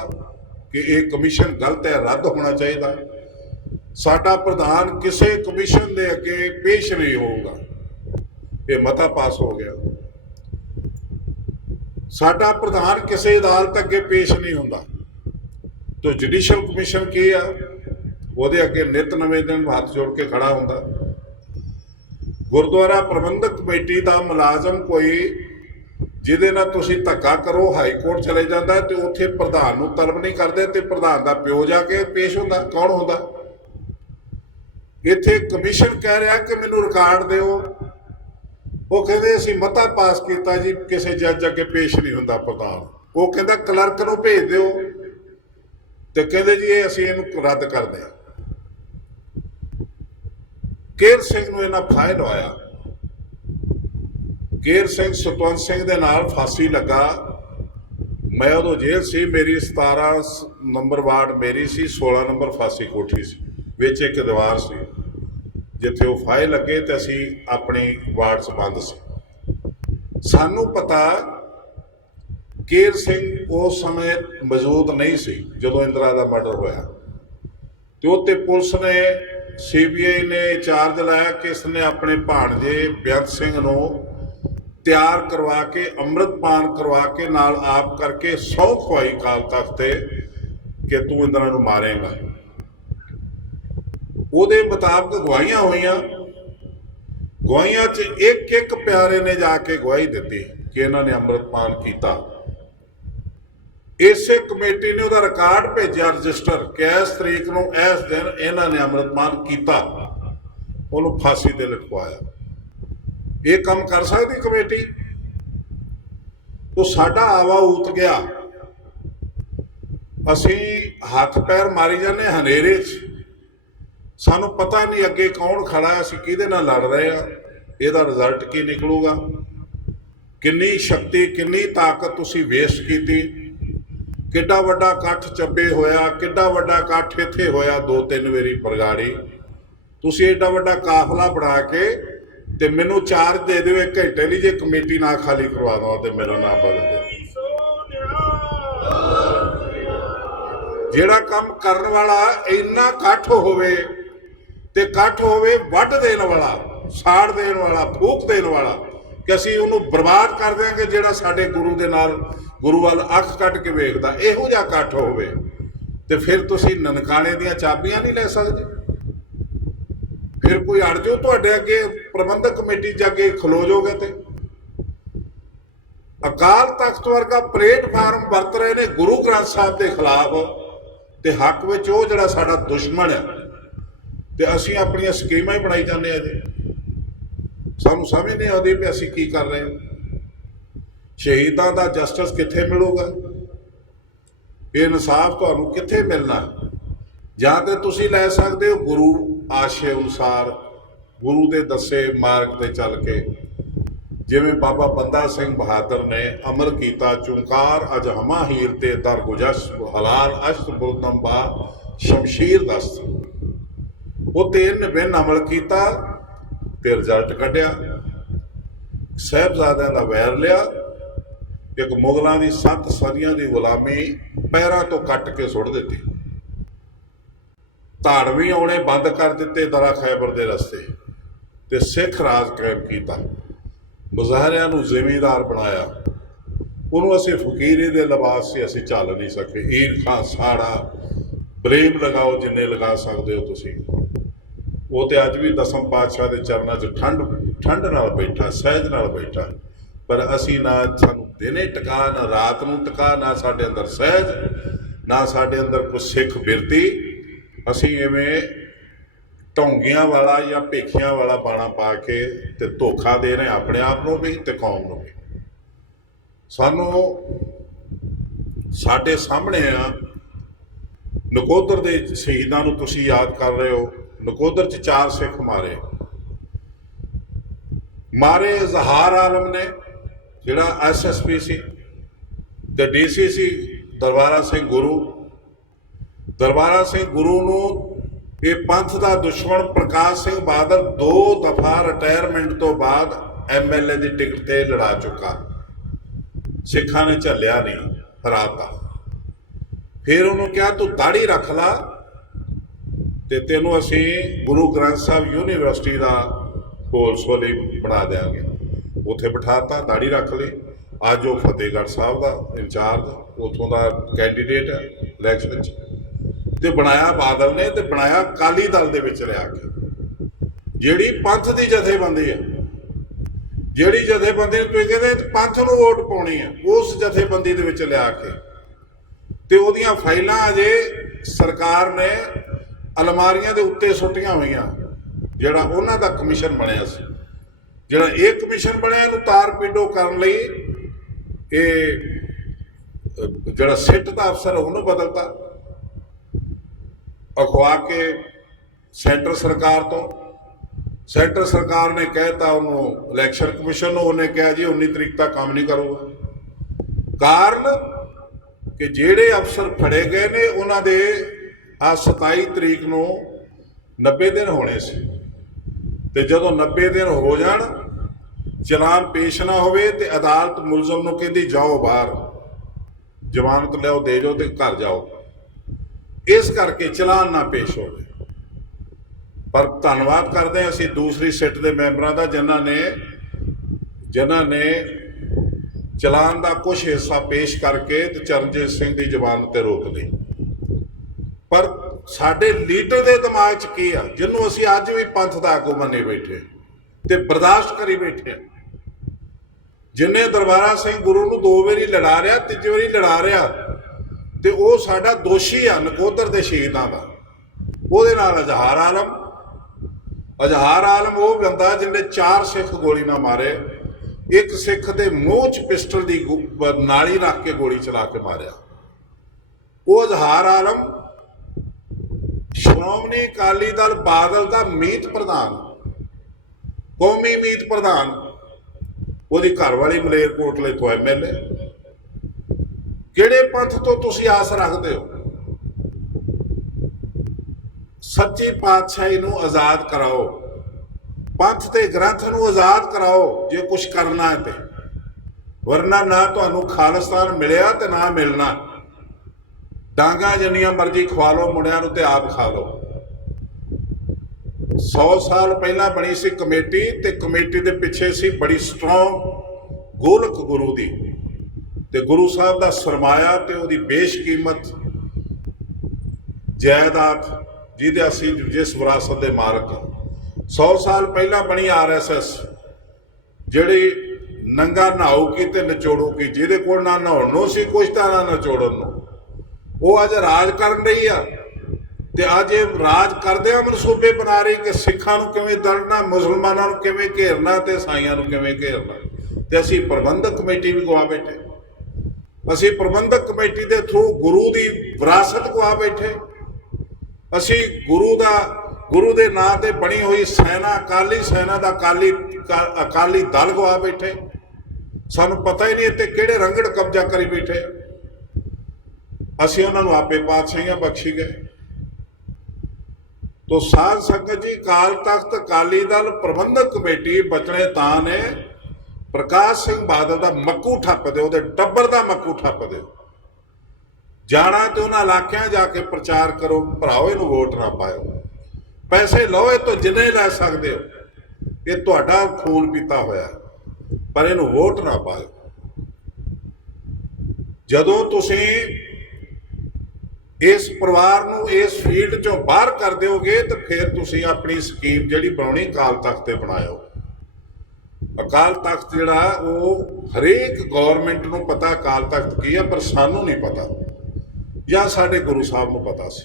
कि ये कमिशन गलत है, रद्द होना चाहिए। साडा प्रधान किसी कमिशन दे अगे पेश नहीं होगा, ये मता पास हो गया। साडा प्रधान किसी अदालत अगे पेश नहीं होंदा, तो जुडिशल कमिशन की आ, ਉਹਦੇ अगे नित नवे दिन हाथ जोड़ के खड़ा होंदा। गुरुद्वारा प्रबंधक कमेटी का मुलाजम कोई जिहदे नाल तुसीं धक्का करो हाई कोर्ट चले जाता, तो उत्थे प्रधान नूं तलब नहीं करते, तो प्रधान का प्यो जाके पेश होंदा, कौन होंदा? इत्थे कमिशन कह रहा कि मैनूं रिकॉर्ड दिओ, वो कहते असीं मता पास किया जी, किसी जज अगे पेश नहीं होंदा प्रधान, वो कहता क्लर्क नूं भेज दिओ, तो कहते जी ये असीं इहनूं रद्द करदे हां। केर सिंह नूं इन्हां फाहे लवाया, केर सिंह सतवंत सिंह दे नाल फांसी लगा। मैं उदों जेल सी, मेरी 17 नंबर वार्ड मेरी सी, 16 नंबर फांसी कोठी सी, विच एक दीवार सी जिथे वो फाहे लगे, तो असी अपनी वार्ड च बंद सी। सानू पता केर सिंह उस समय मौजूद नहीं सी जदों इंदिरा का मर्डर होया, तो उत्ते पुलिस ने CBI ने चार्ज लाया कि इसने अपने भाणजे बेअंत सिंह नूं तैयार करवा के अमृतपान करवा के नाल आप करके सौं खवाई काल तख्त ते कि तू इंदिरा नूं मारेगा। ਉਹਦੇ ਮੁਤਾਬਕ ਗਵਾਹੀਆਂ ਹੋਈਆਂ, ਗਵਾਹੀਆਂ 'ਚ ਇੱਕ ਇੱਕ ਪਿਆਰੇ ਨੇ ਜਾ ਕੇ ਗਵਾਹੀ ਦਿੱਤੀ ਕਿ ਇਹਨਾਂ ਨੇ ਅੰਮ੍ਰਿਤਪਾਨ ਕੀਤਾ। ਇਸੇ ਕਮੇਟੀ ਨੇ ਉਹਦਾ ਰਿਕਾਰਡ ਭੇਜਿਆ ਰਜਿਸਟਰ ਕਿ ਇਸ ਤਰੀਕ ਨੂੰ ਇਸ ਦਿਨ ਇਹਨਾਂ ਨੇ ਅੰਮ੍ਰਿਤਪਾਨ ਕੀਤਾ, ਉਹਨੂੰ ਫਾਂਸੀ ਤੇ ਲਟਕਾਇਆ। ਇਹ ਕੰਮ ਕਰ ਸਕਦੀ ਕਮੇਟੀ? ਉਹ ਸਾਡਾ ਆਵਾ ਉਤ ਗਿਆ, ਅਸੀਂ ਹੱਥ ਪੈਰ ਮਾਰੀ ਜਾਂਦੇ ਹਨੇਰੇ 'ਚ, सानू पता नहीं अगे कौन खड़ा है, असीं किहदे नाल लड़ रहे हैं। ਇਹਦਾ ਰਿਜ਼ਲਟ ਕੀ ਨਿਕਲੂਗਾ, ਕਿੰਨੀ ਸ਼ਕਤੀ ਕਿੰਨੀ ਤਾਕਤ ਤੁਸੀਂ ਵੇਸਟ ਕੀਤੀ, ਕਿੱਡਾ ਵੱਡਾ ਇਕੱਠ ਚੱਬੇ ਹੋਇਆ, ਕਿੱਡਾ ਵੱਡਾ ਇਕੱਠ ਇੱਥੇ ਹੋਇਆ 2-3 ਵਾਰੀ ਬਰਗਾੜੀ। ਤੁਸੀਂ ਏਡਾ ਵੱਡਾ ਕਾਫਲਾ ਬਣਾ ਕੇ ਤੇ ਮੈਨੂੰ ਚਾਰਜ ਦੇ ਦਿਓ 1 ਘੰਟੇ ਲਈ, ਜੇ ਕਮੇਟੀ ਨਾ ਖਾਲੀ ਕਰਵਾ ਦਵਾਂ ਤੇ ਮੇਰਾ ਨਾਮ ਬਦਲ ਦਿਓ। ਜਿਹੜਾ ਕੰਮ ਕਰਨ ਵਾਲਾ ਇੰਨਾ ਇਕੱਠ ਹੋਵੇ ਤੇ ਇਕੱਠ ਹੋਵੇ ਵੱਢ ਦੇਣ ਵਾਲਾ, ਸਾੜ ਦੇਣ ਵਾਲਾ, ਫੂਕ ਦੇਣ ਵਾਲਾ, ਕਿ ਅਸੀਂ ਉਹਨੂੰ ਬਰਬਾਦ ਕਰ ਦਿਆਂਗੇ। ਜਿਹੜਾ ਸਾਡੇ ਗੁਰੂ ਦੇ ਨਾਲ, ਗੁਰੂ ਵੱਲ ਅੱਖ ਕੱਢ ਕੇ ਵੇਖਦਾ, ਇਹੋ ਜਿਹਾ ਇਕੱਠ ਹੋਵੇ ਤੇ ਫਿਰ ਤੁਸੀਂ ਨਨਕਾਣੇ ਦੀਆਂ ਚਾਬੀਆਂ ਨਹੀਂ ਲੈ ਸਕਦੇ। ਫਿਰ ਕੋਈ ਅੜ ਜਾਓ ਤੁਹਾਡੇ ਅੱਗੇ, ਪ੍ਰਬੰਧਕ ਕਮੇਟੀ 'ਚ ਅੱਗੇ ਖਲੋ ਜਾਓਗੇ ਤੇ ਅਕਾਲ ਤਖਤ ਵਰਗਾ ਪਲੇਟਫਾਰਮ ਵਰਤ ਰਹੇ ਨੇ ਗੁਰੂ ਗ੍ਰੰਥ ਸਾਹਿਬ ਦੇ ਖਿਲਾਫ ਤੇ ਹੱਕ ਵਿੱਚ ਉਹ ਜਿਹੜਾ ਸਾਡਾ ਦੁਸ਼ਮਣ ਹੈ, ਤੇ ਅਸੀਂ ਆਪਣੀਆਂ ਸਕੀਮਾਂ ਹੀ ਬਣਾਈ ਜਾਂਦੇ ਹਾਂ ਜੀ। ਸਾਨੂੰ ਸਮਝ ਨਹੀਂ ਆਉਂਦੀ ਵੀ ਅਸੀਂ ਕੀ ਕਰ ਰਹੇ ਹਾਂ। ਸ਼ਹੀਦਾਂ ਦਾ ਜਸਟਿਸ ਕਿੱਥੇ ਮਿਲੂਗਾ, ਇਹ ਇਨਸਾਫ ਤੁਹਾਨੂੰ ਕਿੱਥੇ ਮਿਲਣਾ? ਜਾਂ ਤੇ ਤੁਸੀਂ ਲੈ ਸਕਦੇ ਹੋ ਗੁਰੂ ਆਸ਼ੇ ਅਨੁਸਾਰ, ਗੁਰੂ ਦੇ ਦੱਸੇ ਮਾਰਗ ਤੇ ਚੱਲ ਕੇ, ਜਿਵੇਂ ਬਾਬਾ ਬੰਦਾ ਸਿੰਘ ਬਹਾਦਰ ਨੇ ਅਮਲ ਕੀਤਾ, ਚੁੰਕਾਰ ਅਜ ਹਮਾ ਹੀਰ ਤੇ ਦਰਗੁਜਸ ਹਲਾਲ ਅਸ਼ਤ ਬੁਰਦਮ ਬਾ ਸ਼ਮਸ਼ੀਰ ਦਸਤ। ਉਹ 3 ਦਿਨ ਅਮਲ ਕੀਤਾ ਤੇ ਰਿਜ਼ਲਟ ਕੱਢਿਆ। ਸਾਹਿਬਜ਼ਾਦਿਆਂ ਦਾ ਵੈਰ ਲਿਆ, ਇੱਕ ਮੁਗਲਾਂ ਦੀ 7 ਸਦੀਆਂ ਦੀ ਗੁਲਾਮੀ ਪੈਰਾਂ ਤੋਂ ਕੱਟ ਕੇ ਸੁੱਟ ਦਿੱਤੀ, ਧਾੜਵੀ ਆਉਣੇ ਬੰਦ ਕਰ ਦਿੱਤੇ ਦਰਾ ਖੈਬਰ ਦੇ ਰਸਤੇ, ਤੇ ਸਿੱਖ ਰਾਜ ਕਾਇਮ ਕੀਤਾ। ਮੁਜ਼ਾਹਰਿਆਂ ਨੂੰ ਜ਼ਿਮੀਂਦਾਰ ਬਣਾਇਆ, ਉਹਨੂੰ ਅਸੀਂ ਫਕੀਰੀ ਦੇ ਲਿਬਾਸ 'ਚ ਅਸੀਂ ਚੱਲ ਨਹੀਂ ਸਕੇ। ਈਰ ਖਾਂ ਸਾੜਾ ਬਲੇਮ ਲਗਾਓ ਜਿੰਨੇ ਲਗਾ ਸਕਦੇ ਹੋ ਤੁਸੀਂ। ਉਹ ਤੇ ਅੱਜ ਵੀ ਦਸਮ ਪਾਤਸ਼ਾਹ ਦੇ ਚਰਨਾਂ 'ਚ ਠੰਡ ਨਾਲ ਬੈਠਾ, ਸਹਿਜ ਨਾਲ ਬੈਠਾ। ਪਰ ਅਸੀਂ ਨਾ ਸਾਨੂੰ ਦਿਨੇ ਟਿਕਾ, ਨਾ ਰਾਤ ਨੂੰ ਟਿਕਾ, ਨਾ ਸਾਡੇ ਅੰਦਰ ਸਹਿਜ, ਨਾ ਸਾਡੇ ਅੰਦਰ ਕੋਈ ਸਿੱਖ ਬਿਰਤੀ। ਅਸੀਂ ਇਵੇਂ ਢੌਂਗੀਆਂ ਵਾਲਾ ਜਾਂ ਭੇਖੀਆਂ ਵਾਲਾ ਬਾਣਾ ਪਾ ਕੇ ਤੇ ਧੋਖਾ ਦੇ ਰਹੇ ਆਪਣੇ ਆਪ ਨੂੰ ਵੀ ਤੇ ਕੌਮ ਨੂੰ ਵੀ। ਸਾਨੂੰ ਸਾਡੇ ਸਾਹਮਣੇ ਆ ਨਕੋਦਰ ਦੇ ਸ਼ਹੀਦਾਂ ਨੂੰ ਤੁਸੀਂ ਯਾਦ ਕਰ ਰਹੇ ਹੋ। ਨਕੋਦਰ 'ਚ 4 ਸਿੱਖ ਮਾਰੇ ਜ਼ਹਾਰ ਆਲਮ ਨੇ, ਜਿਹੜਾ SSP ਸੀ, ਤੇ DC ਸੀ ਦਰਬਾਰਾ ਸਿੰਘ ਗੁਰੂ। ਦਰਬਾਰਾ ਸਿੰਘ ਗੁਰੂ ਨੂੰ ਇਹ ਪੰਥ ਦਾ ਦੁਸ਼ਮਣ ਪ੍ਰਕਾਸ਼ ਸਿੰਘ ਬਾਦਲ 2 ਦਫਾ ਰਿਟਾਇਰਮੈਂਟ ਤੋਂ ਬਾਅਦ MLA ਦੀ ਟਿਕਟ ਤੇ ਲੜਾ ਚੁੱਕਾ। ਸਿੱਖਾਂ ਨੇ ਝੱਲਿਆ ਨਹੀਂ, ਹਰਾਤਾ। ਫਿਰ ਉਹਨੂੰ ਕਿਹਾ ਤੂੰ ਦਾੜੀ ਰੱਖ ਲਾ ਤੇ ਤੈਨੂੰ ਅਸੀਂ ਗੁਰੂ ਗ੍ਰੰਥ ਸਾਹਿਬ ਯੂਨੀਵਰਸਿਟੀ ਦਾ ਹੋਲਸੇਲ ਬਣਾ ਦਿਆਂਗੇ। ਉੱਥੇ ਬਿਠਾਤਾ, ਦਾੜੀ ਰੱਖ ਲਈ। ਅੱਜ ਉਹ ਫਤਿਹਗੜ੍ਹ ਸਾਹਿਬ ਦਾ ਇੰਚਾਰਜ, ਉੱਥੋਂ ਦਾ ਕੈਂਡੀਡੇਟ ਹੈ ਇਲੈਕਸ਼ਨ 'ਚ, ਤੇ ਬਣਾਇਆ ਬਾਦਲ ਨੇ, ਤੇ ਬਣਾਇਆ ਅਕਾਲੀ ਦਲ ਦੇ ਵਿੱਚ ਲਿਆ ਕੇ, ਜਿਹੜੀ ਪੰਥ ਦੀ ਜਥੇਬੰਦੀ ਹੈ। ਜਿਹੜੀ ਜਥੇਬੰਦੀ ਨੂੰ ਤੁਸੀਂ ਕਹਿੰਦੇ ਪੰਥ ਨੂੰ ਵੋਟ ਪਾਉਣੀ ਹੈ, ਉਸ ਜਥੇਬੰਦੀ ਦੇ ਵਿੱਚ ਲਿਆ ਕੇ, ਤੇ ਉਹਦੀਆਂ ਫਾਈਲਾਂ ਅਜੇ ਸਰਕਾਰ ਨੇ ਅਲਮਾਰੀਆਂ ਦੇ ਉੱਤੇ ਸੁੱਟੀਆਂ ਹੋਈਆਂ। ਜਿਹੜਾ ਉਹਨਾਂ ਦਾ ਕਮਿਸ਼ਨ ਬਣਿਆ ਸੀ, ਜਿਹੜਾ ਇਹ ਕਮਿਸ਼ਨ ਬਣਿਆ, ਇਹਨੂੰ ਤਾਰ ਪਿੰਡੋ ਕਰਨ ਲਈ ਇਹ ਜਿਹੜਾ ਸਿੱਟ ਦਾ ਅਫਸਰ ਉਹਨੂੰ ਬਦਲਤਾ, ਅਖਵਾ ਕੇ ਸੈਂਟਰ ਸਰਕਾਰ ਤੋਂ। ਸੈਂਟਰ ਸਰਕਾਰ ਨੇ ਕਹਿਤਾ ਉਹਨੂੰ, ਇਲੈਕਸ਼ਨ ਕਮਿਸ਼ਨ ਨੂੰ, ਉਹਨੇ ਕਿਹਾ ਜੀ 19 ਤਰੀਕ ਤੱਕ ਕੰਮ ਨਹੀਂ ਕਰੂਗਾ। ਕਾਰਨ ਕਿ ਜਿਹੜੇ ਅਫਸਰ ਫੜੇ ਗਏ ਨੇ ਉਹਨਾਂ ਦੇ ਆ 27 ਤਰੀਕ ਨੂੰ 90 ਦਿਨ ਹੋਣੇ ਸੀ, ਤੇ ਜਦੋਂ 90 ਦਿਨ ਹੋ ਜਾਣ, ਚਲਾਨ ਪੇਸ਼ ਨਾ ਹੋਵੇ, ਤੇ ਅਦਾਲਤ ਮੁਲਜ਼ਮ ਨੂੰ ਕਹਿੰਦੀ ਜਾਓ ਬਾਹਰ, ਜ਼ਮਾਨਤ ਲਿਆਓ, ਦੇ ਜਾਓ ਤੇ ਘਰ ਜਾਓ। ਇਸ ਕਰਕੇ ਚਲਾਨ ਨਾ ਪੇਸ਼ ਹੋਵੇ। ਪਰ ਧੰਨਵਾਦ ਕਰਦੇ ਹਾਂ ਅਸੀਂ ਦੂਸਰੀ ਸਿੱਟ ਦੇ ਮੈਂਬਰਾਂ ਦਾ, ਜਿਨ੍ਹਾਂ ਨੇ ਚਲਾਨ ਦਾ ਕੁਝ ਹਿੱਸਾ ਪੇਸ਼ ਕਰਕੇ ਤੇ ਚਰਨਜੀਤ ਸਿੰਘ ਦੀ ਜ਼ਮਾਨਤ ਤੇ ਰੋਕ ਲਈ। ਪਰ ਸਾਡੇ ਲੀਡਰ ਦੇ ਦਿਮਾਗ 'ਚ ਕੀ ਆ, ਜਿਹਨੂੰ ਅਸੀਂ ਅੱਜ ਵੀ ਪੰਥ ਦਾ ਆਗੂ ਮੰਨੇ ਬੈਠੇ ਤੇ ਬਰਦਾਸ਼ਤ ਕਰੀ ਬੈਠੇ ਆ। ਜਿੰਨੇ ਦਰਬਾਰਾ ਸਿੰਘ ਗੁਰੂ ਨੂੰ 2 ਵਾਰੀ ਲੜਾ ਰਿਹਾ, 3 ਵਾਰੀ ਲੜਾ ਰਿਹਾ, ਤੇ ਉਹ ਸਾਡਾ ਦੋਸ਼ੀ ਆ ਨਕੋਦਰ ਦੇ ਸ਼ਹੀਦਾਂ ਦਾ। ਉਹਦੇ ਨਾਲ ਅਜ਼ਹਾਰ ਆਲਮ ਉਹ ਬੰਦਾ ਜਿਹਨੇ 4 ਸਿੱਖ ਗੋਲੀ ਨਾ ਮਾਰੇ, ਇੱਕ ਸਿੱਖ ਦੇ ਮੂੰਹ 'ਚ ਪਿਸਟਲ ਦੀ ਨਾਲੀ ਰੱਖ ਕੇ ਗੋਲੀ ਚਲਾ ਕੇ ਮਾਰਿਆ। ਉਹ ਅਜ਼ਹਾਰ ਆਲਮ ਸ਼੍ਰੋਮਣੀ ਅਕਾਲੀ ਦਲ ਬਾਦਲ ਦਾ ਮੀਤ ਪ੍ਰਧਾਨ, ਕੌਮੀ ਮੀਤ ਪ੍ਰਧਾਨ, ਉਹਦੀ ਘਰਵਾਲੀ ਮਲੇਰਕੋਟਲੇ ਤੋਂ MLA। ਕਿਹੜੇ ਪੰਥ ਤੋਂ ਤੁਸੀਂ ਆਸ ਰੱਖਦੇ ਹੋ? ਸੱਚੀ ਪਾਤਸ਼ਾਹੀ ਨੂੰ ਆਜ਼ਾਦ ਕਰਾਓ, ਪੰਥ ਤੇ ਗ੍ਰੰਥ ਨੂੰ ਆਜ਼ਾਦ ਕਰਾਓ ਜੇ ਕੁਝ ਕਰਨਾ ਹੈ ਤੇ, ਵਰਨਾ ਨਾ ਤੁਹਾਨੂੰ ਖਾਲਿਸਤਾਨ ਮਿਲਿਆ ਤੇ ਨਾ ਮਿਲਣਾ। ਡਾਂਗਾ ਜਿੰਨੀਆਂ ਮਰਜ਼ੀ ਖਵਾ ਲਓ ਮੁੰਡਿਆਂ ਨੂੰ ਤੇ ਆਪ ਖਾ ਲਓ। 100 ਸਾਲ ਪਹਿਲਾਂ ਬਣੀ ਸੀ ਕਮੇਟੀ, ਤੇ ਕਮੇਟੀ ਦੇ ਪਿੱਛੇ ਸੀ ਬੜੀ ਸਟਰੋਂਗ ਗੋਲਕ ਗੁਰੂ ਦੀ, ਤੇ ਗੁਰੂ ਸਾਹਿਬ ਦਾ ਸਰਮਾਇਆ ਤੇ ਉਹਦੀ ਬੇਸ਼ਕੀਮਤ ਜਾਇਦਾਦ, ਜਿਹਦੇ ਅਸੀਂ ਜਿਸ ਵਿਰਾਸਤ ਦੇ ਮਾਲਕ। 100 ਸਾਲ ਪਹਿਲਾਂ ਬਣੀ RSS, ਜਿਹੜੀ ਨੰਗਾ ਨਹਾਊਗੀ ਤੇ ਨਚੋੜੂਗੀ, ਜਿਹਦੇ ਕੋਲ ਨਾ ਨਹਾਉਣ ਨੂੰ ਸੀ ਕੁਛ ਤਾਂ ਨਾ ਨਚੋੜਨ ਨੂੰ, ਉਹ ਅੱਜ ਰਾਜ ਕਰਨ ਰਹੀ ਆ। ਤੇ ਅੱਜ ਇਹ ਰਾਜ ਕਰਦਿਆਂ ਮਨਸੂਬੇ ਬਣਾ ਰਹੀ ਕਿ ਸਿੱਖਾਂ ਨੂੰ ਕਿਵੇਂ ਦਰੜਨਾ, ਮੁਸਲਮਾਨਾਂ ਨੂੰ ਕਿਵੇਂ ਘੇਰਨਾ ਤੇ ਈਸਾਈਆਂ ਨੂੰ ਕਿਵੇਂ ਘੇਰਨਾ। ਤੇ ਅਸੀਂ ਪ੍ਰਬੰਧਕ ਕਮੇਟੀ ਵੀ ਗਵਾ ਬੈਠੇ, ਅਸੀਂ ਪ੍ਰਬੰਧਕ ਕਮੇਟੀ ਦੇ ਥਰੂ ਗੁਰੂ ਦੀ ਵਿਰਾਸਤ ਗਵਾ ਬੈਠੇ, ਅਸੀਂ ਗੁਰੂ ਦੇ ਨਾਂ ਤੇ ਬਣੀ ਹੋਈ ਸੈਨਾ, ਅਕਾਲੀ ਸੈਨਾ ਦਾ ਅਕਾਲੀ ਦਲ ਗਵਾ ਬੈਠੇ। ਸਾਨੂੰ ਪਤਾ ਹੀ ਨਹੀਂ ਇੱਥੇ ਕਿਹੜੇ ਰੰਗੜ ਕਬਜ਼ਾ ਕਰੀ ਬੈਠੇ। ਅਸੀਂ ਉਹਨਾਂ ਨੂੰ ਆਪੇ ਪਾਤਸ਼ਾਹੀਆਂ ਬਖਸ਼ੀ ਗਏ। ਤੋ ਸਾਧ ਸੰਗਤ ਜੀ, ਅਕਾਲ ਤਖਤ ਅਕਾਲੀ ਦਲ ਪ੍ਰਬੰਧਕ ਕਮੇਟੀ ਬਚਣੇ ਤਾਂ ਨੇ ਪ੍ਰਕਾਸ਼ ਸਿੰਘ ਬਾਦਲ ਦਾ ਮੱਕੂ ਠੱਪ ਦਿਓ, ਉਹਦੇ ਟੱਬਰ ਦਾ ਮੱਕੂ ਠੱਪ ਦਿਓ। ਜਾਣਾ ਤੇ ਉਹਨਾਂ ਇਲਾਕਿਆਂ ਜਾ ਕੇ ਪ੍ਰਚਾਰ ਕਰੋ, ਭਰਾਓ ਇਹਨੂੰ ਵੋਟ ਨਾ ਪਾਇਓ, ਪੈਸੇ ਲਓ ਇਹ ਤੋਂ ਜਿੰਨੇ ਲੈ ਸਕਦੇ ਹੋ, ਇਹ ਤੁਹਾਡਾ ਖੂਨ ਪੀਤਾ ਹੋਇਆ, ਪਰ ਇਹਨੂੰ ਵੋਟ ਨਾ ਪਾਇਓ। ਜਦੋਂ ਤੁਸੀਂ ਇਸ ਪਰਿਵਾਰ ਨੂੰ ਇਸ ਫੀਲਡ ਚੋਂ ਬਾਹਰ ਕਰ ਦਿਓਗੇ ਤੇ ਫਿਰ ਤੁਸੀਂ ਆਪਣੀ ਸਕੀਮ ਜਿਹੜੀ ਬਣਾਉਣੀ ਅਕਾਲ ਤਖਤ ਤੇ ਬਣਾਇਓ। ਅਕਾਲ ਤਖਤ ਜਿਹੜਾ ਉਹ ਹਰੇਕ ਗੌਰਮੈਂਟ ਨੂੰ ਪਤਾ ਅਕਾਲ ਤਖਤ ਕੀ ਆ, ਪਰ ਸਾਨੂੰ ਨਹੀਂ ਪਤਾ, ਜਾਂ ਸਾਡੇ ਗੁਰੂ ਸਾਹਿਬ ਨੂੰ ਪਤਾ ਸੀ।